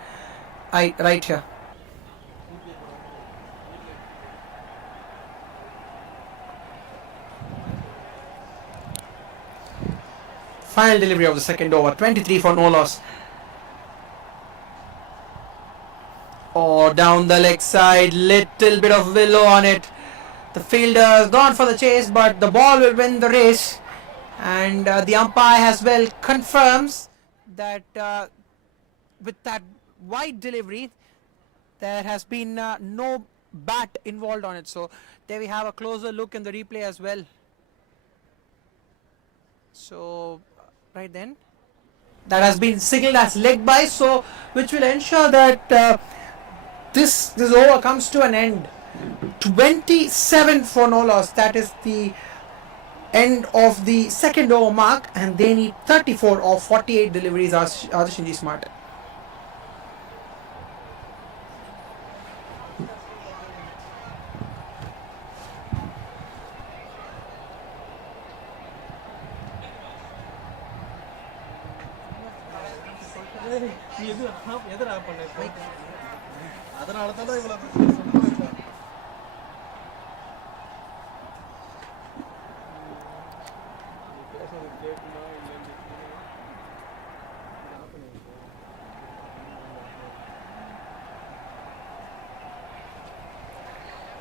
right here. Final delivery of the second over, 23 for no loss. Oh, down the leg side, little bit of willow on it. The fielder's gone for the chase, but the ball will win the race. And the umpire as well confirms that with that wide delivery, there has been no bat involved on it. So there we have a closer look in the replay as well. So right then, that has been signaled as leg by, so which will ensure that this over comes to an end. 27 for no loss. That is the end of the second over mark, and they need 34 of 48 deliveries are the Xinji Smart.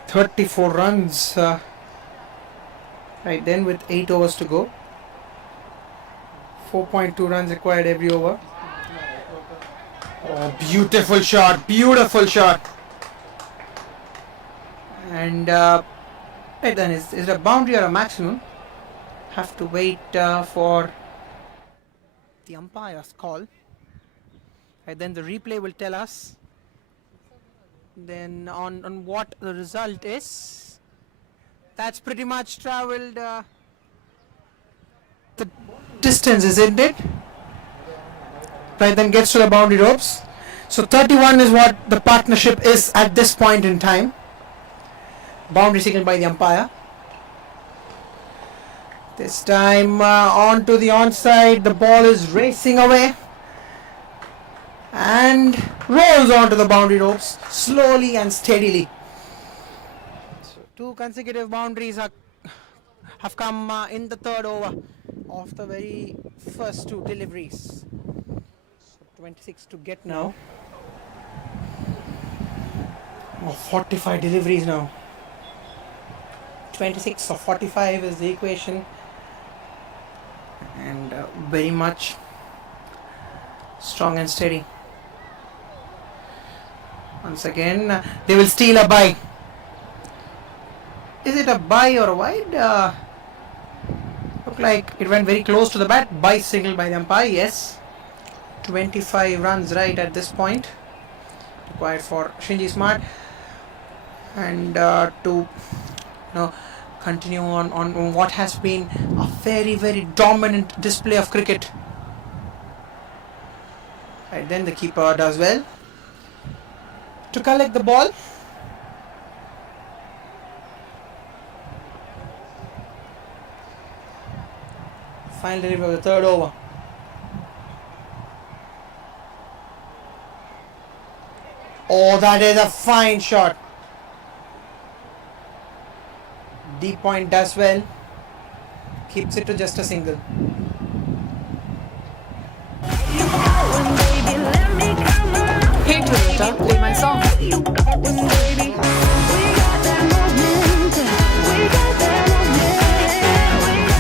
"34 runs right then with 8 overs to go. 4.2 runs required every over. Oh, beautiful shot, beautiful shot. And right then, is it a boundary or a maximum? Have to wait for the umpire's call. Right then, the replay will tell us then on what the result is. That's pretty much travelled the distance, isn't it? Right then, gets to the boundary ropes. So 31 is what the partnership is at this point in time. Boundary signaled by the umpire. This time on to the onside. The ball is racing away and rolls onto the boundary ropes slowly and steadily. So 2 consecutive boundaries have come in the third over of the very first 2 deliveries. So 26 to get now. Oh, 45 deliveries now. 26 or 45 is the equation, and very much strong and steady. Once again, they will steal a bye. Is it a bye or a wide? Look like it went very close to the bat. Bye signaled by the umpire. Yes, 25 runs right at this point required for Xinji Smart, and to continue on what has been a very, very dominant display of cricket. Right then, the keeper does well to collect the ball. Final delivery of the third over. Oh, that is a fine shot. Deep point does well. Keeps it to just a single. Hey Toyota, play my song.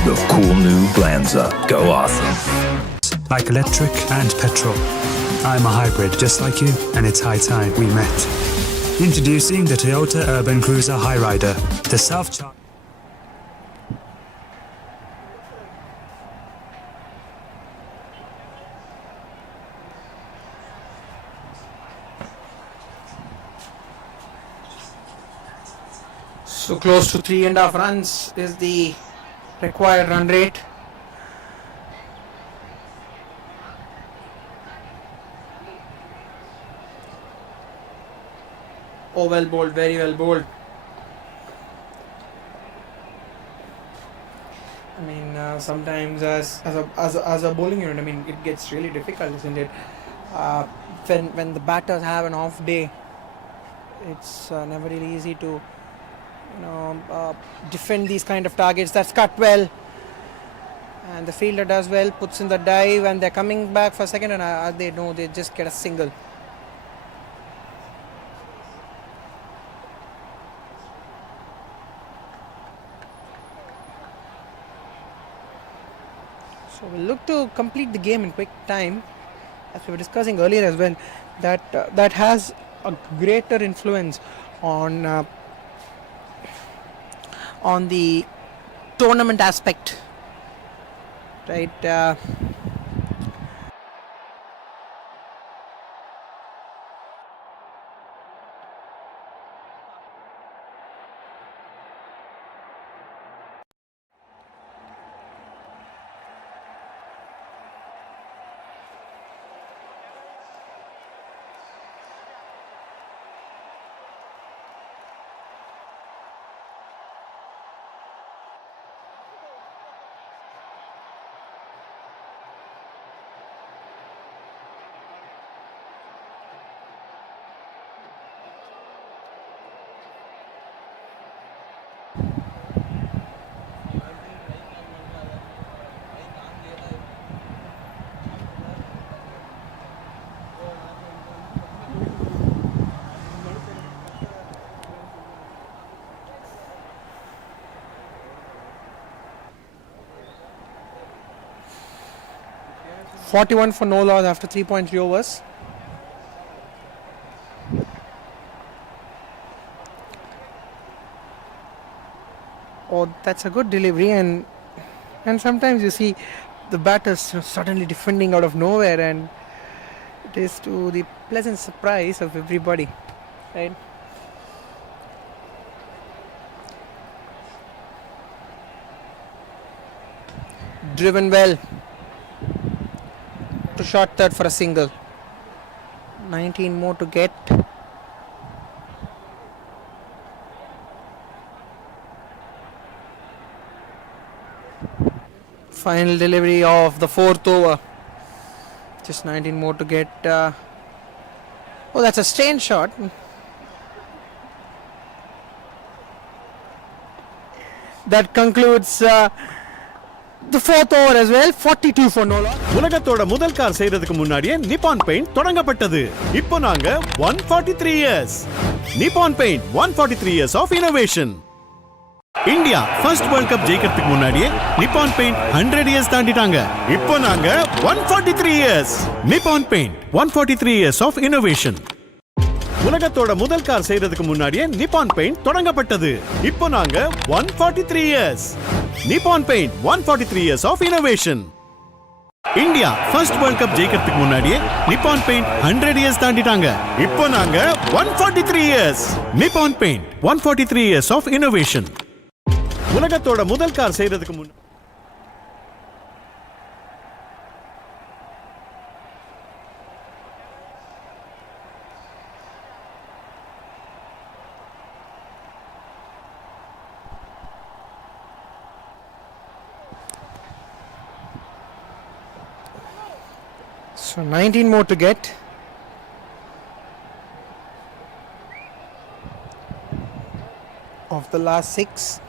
The cool new Glanza. Go awesome. Like electric and petrol. I'm a hybrid just like you, and it's high time we met. Introducing the Toyota Urban Cruiser Highrider, the self-charging. So close to 3.5 runs is the required run rate. Oh, well bowled, very well bowled. I mean, sometimes as a bowling unit, I mean, it gets really difficult, isn't it? When the batters have an off day, it's never really easy to defend these kind of targets. That's cut well, and the fielder does well, puts in the dive, and they're coming back for a second, and they just get a single. So we'll look to complete the game in quick time. as we were discussing earlier as well, that has a greater influence on the tournament aspect, right? 41 for no loss after 3.3 overs. Oh, that's a good delivery, and sometimes you see the batters suddenly defending out of nowhere, and it is to the pleasant surprise of everybody, right? Driven well to short third for a single. 19 more to get. Final delivery of the fourth over. Just 19 more to get. Oh, that's a strange shot. That concludes the fourth over as well. 42 for no loss. உலகத்தோட முதல் car செய்யறதுக்கு முன்னாடியே Nippon paint தொடங்கப்பட்டது. இப்போ நாங்க 143 years. Nippon paint 143 years of innovation. India first world cup ஜெயிக்கிறதுக்கு முன்னாடியே நிப்பான் paint 100 years தாண்டிட்டாங்க. இப்போ நாங்க 143 years. Nippon paint 143 years of innovation. உலகத்தோட முதல் கார் செய்யறதுக்கு முன்னாடியே நிப்பான் பெயிண்ட் தொடங்கப்பட்டது. இப்போ நாங்க 143 years. Nippon paint 143 years of innovation. India first world cup ஜெயிக்கிறதுக்கு முன்னாடியே நிப்பான் பெயிண்ட் 100 years தாண்டிட்டாங்க. இப்போ நாங்க 143 years. Nippon paint 143 years of innovation. உலகத்தோட முதல் கார் செய்யறதுக்கு முன்னாடி So 19 more to get. Of the last 6.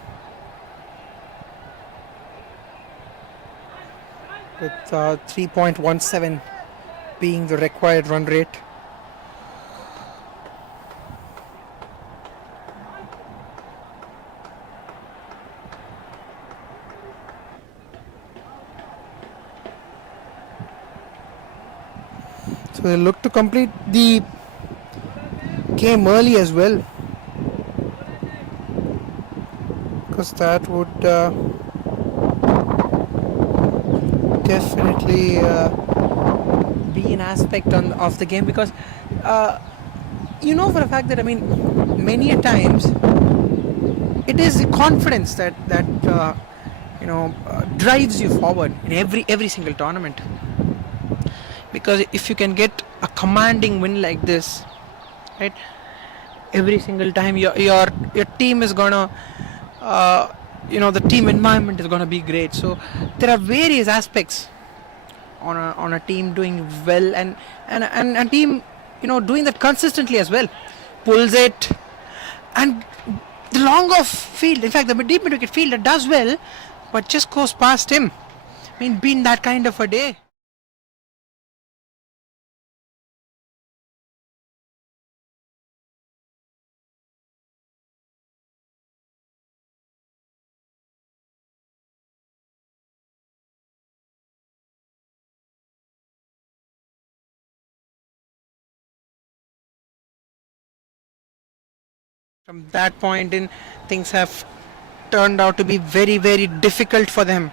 With 3.17 being the required run rate. So they look to complete the game early as well, because that would definitely be an aspect of the game, because you know for a fact that, I mean, many a times it is the confidence that drives you forward in every single tournament. Because if you can get a commanding win like this, right, every single time your team is gonna the team environment is gonna be great. So there are various aspects on a team doing well, and a team doing that consistently as well. Pulls it, and the long off field, in fact the deep mid wicket fielder does well, but just goes past him. I mean, been that kind of a day. From that point in, things have turned out to be very, very difficult for them.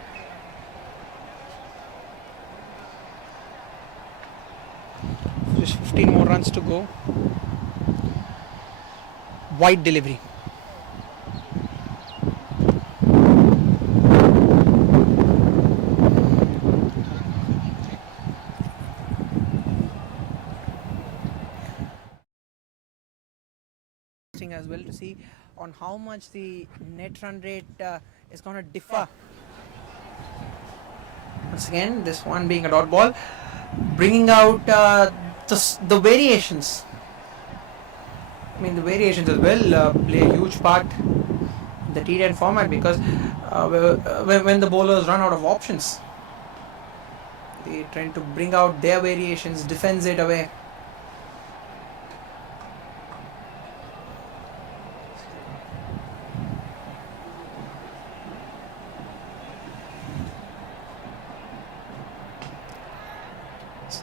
Just 15 more runs to go. Wide delivery. As well to see on how much the net run rate is going to differ. Once again, this one being a dot ball, bringing out the variations. I mean, the variations as well play a huge part in the T10 format, because when the bowlers run out of options, they tend to bring out their variations, defends it away.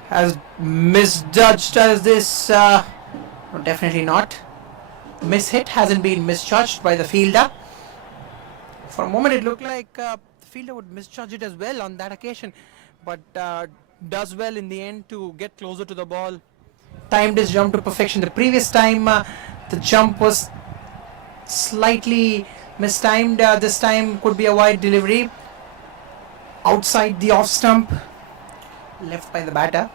As misjudged as this, no, definitely not. Mishit hasn't been misjudged by the fielder. For a moment it looked like the fielder would misjudge it as well on that occasion, but does well in the end to get closer to the ball. Timed his jump to perfection. The previous time the jump was slightly mistimed. This time could be a wide delivery outside the off stump, left by the batter.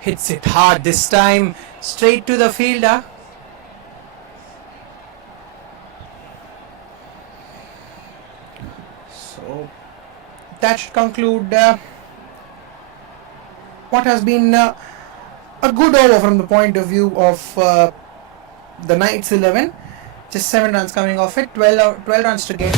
Hits it hard this time, straight to the fielder. So that should conclude what has been a good over from the point of view of the Knights 11. Just 7 runs coming off it, 12 runs to get.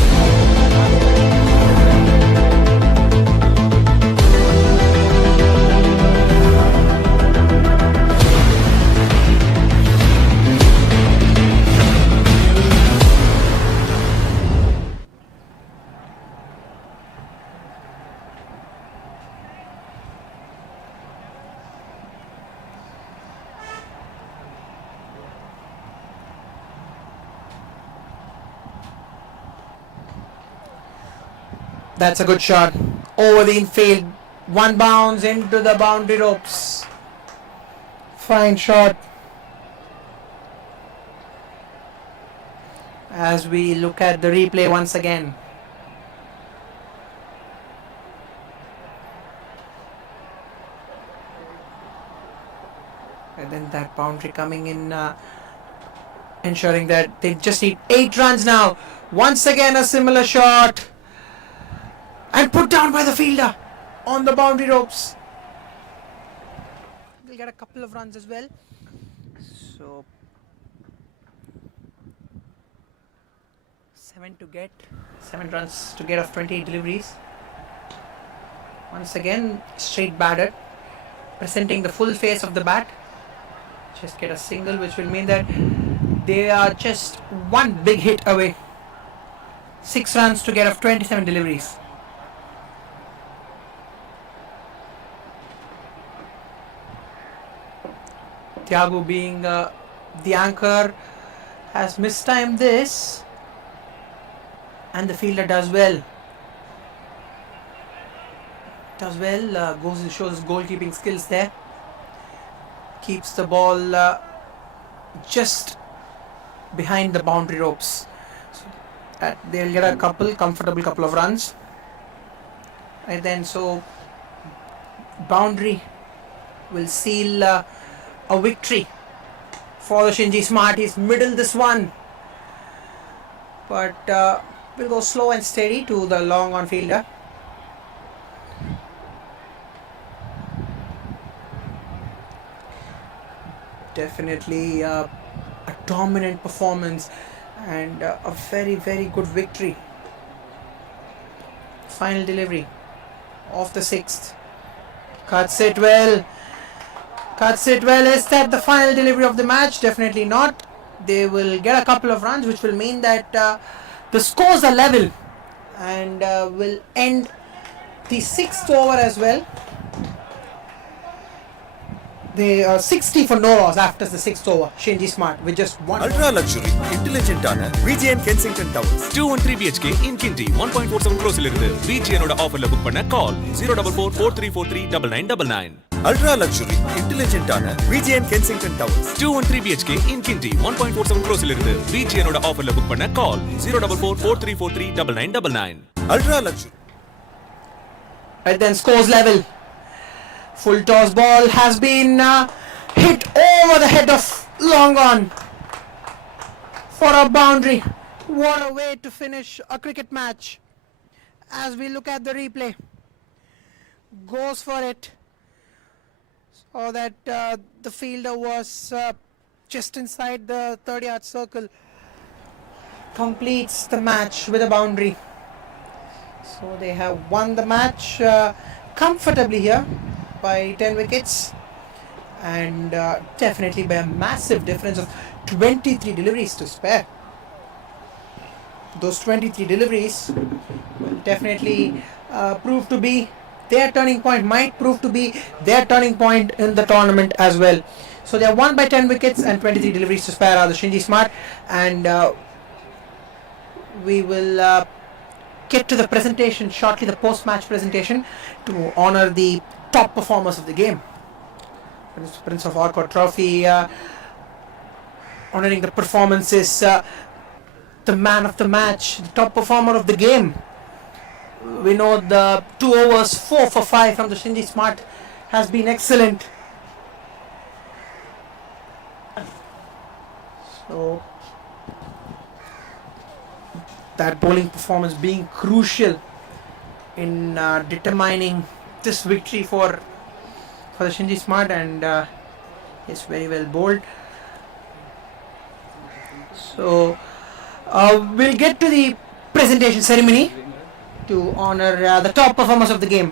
That's a good shot over the infield. One bounce into the boundary ropes. Fine shot. As we look at the replay once again. And then that boundary coming in, ensuring that they just need 8 runs now. Once again a similar shot. And put down by the fielder on the boundary ropes. We'll get a couple of runs as well. So 7 runs to get of 28 deliveries. Once again, straight batted, presenting the full face of the bat. Just get a single, which will mean that they are just one big hit away. 6 runs to get of 27 deliveries. Thiago, being the anchor, has mistimed this, and the fielder does well. Shows goalkeeping skills there. Keeps the ball just behind the boundary ropes. So they'll get a comfortable couple of runs. And then so boundary will seal a victory for the Xinji Smarties. Middle this one, but we'll go slow and steady to the long on fielder. Definitely a dominant performance and a very, very good victory. Final delivery of the 6th. Cuts it well. Is that the final delivery of the match? Definitely not. They will get a couple of runs, which will mean that the scores are level and will end the sixth over as well. They are 60 for no loss after the sixth over. Xinji Smart with just one. Ultra luxury intelligent ஆன Vijayan Kensington towers 213 BHK in Kinji 1.47 crores இருந்து VGN-ஓட ஆஃபர்ல book பண்ண கால் 04443439999. Ultra luxury intelligent ஆன Vijayan Kensington towers 213 BHK in Kinji 1.47 crores இருந்து VGN-ஓட ஆஃபர்ல book பண்ண கால் 04443439999. Ultra luxury. Right then, scores level. Full toss ball has been hit over the head of long on for a boundary. What a way to finish a cricket match. As we look at the replay, goes for it. So that the fielder was just inside the 30-yard circle. Completes the match with a boundary. So they have won the match comfortably here by 10 wickets, and definitely by a massive difference of 23 deliveries to spare. Those 23 deliveries will definitely prove to be their turning point, might prove to be their turning point in the tournament as well. So they are won by 10 wickets and 23 deliveries to spare are the Xinji Smart, and we will get to the presentation shortly, the post-match presentation, to honor the top performers of the game. Prince of Arcot Trophy, honoring the performances, the man of the match, the top performer of the game. We know the 2 overs, 4 for 5 from the Xinji Smart has been excellent. So that bowling performance being crucial in determining this victory for the Xinji Smart, and it's very well bowled. So we'll get to the presentation ceremony to honor the top performers of the game.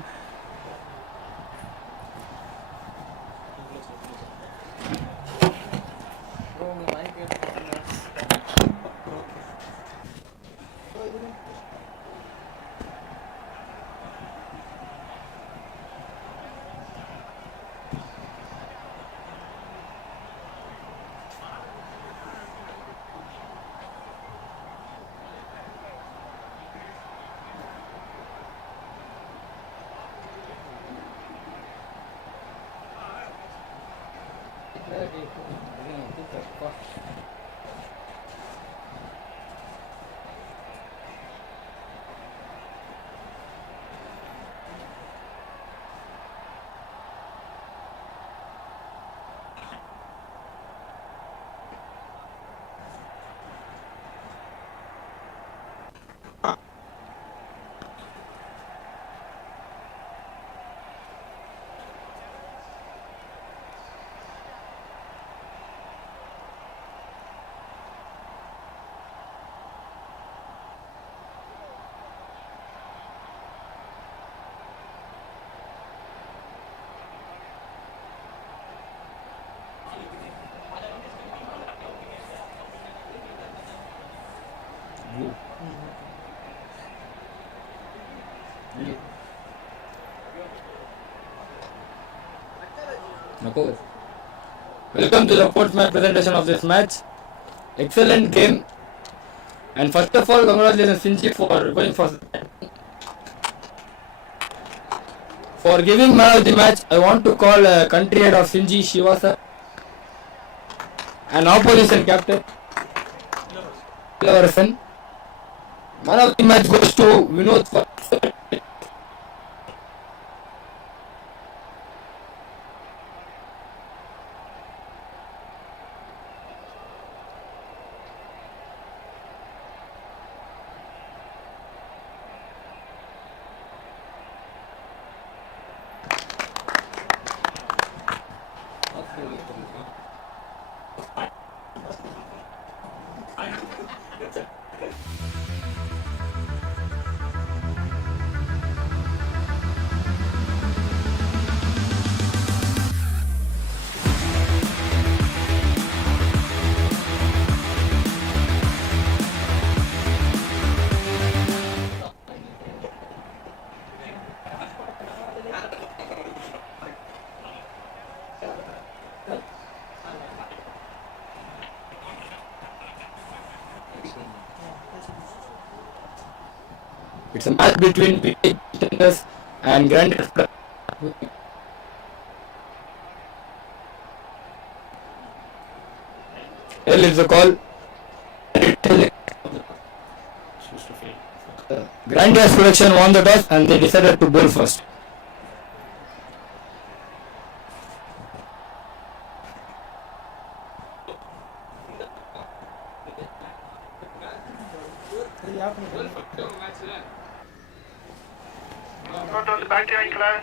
Welcome to the post-match presentation of this match. Excellent game. And first of all, congratulations Xinji for going for giving man of the match. I want to call country head of Xinji Shivasa and opposition captain Lavarsan. Man of the match goes to Vinod for It's a match between PH contenders and Grand. Here is the call. Grand Gas Production won the toss and they decided to bowl first. Not on the back line, Clan.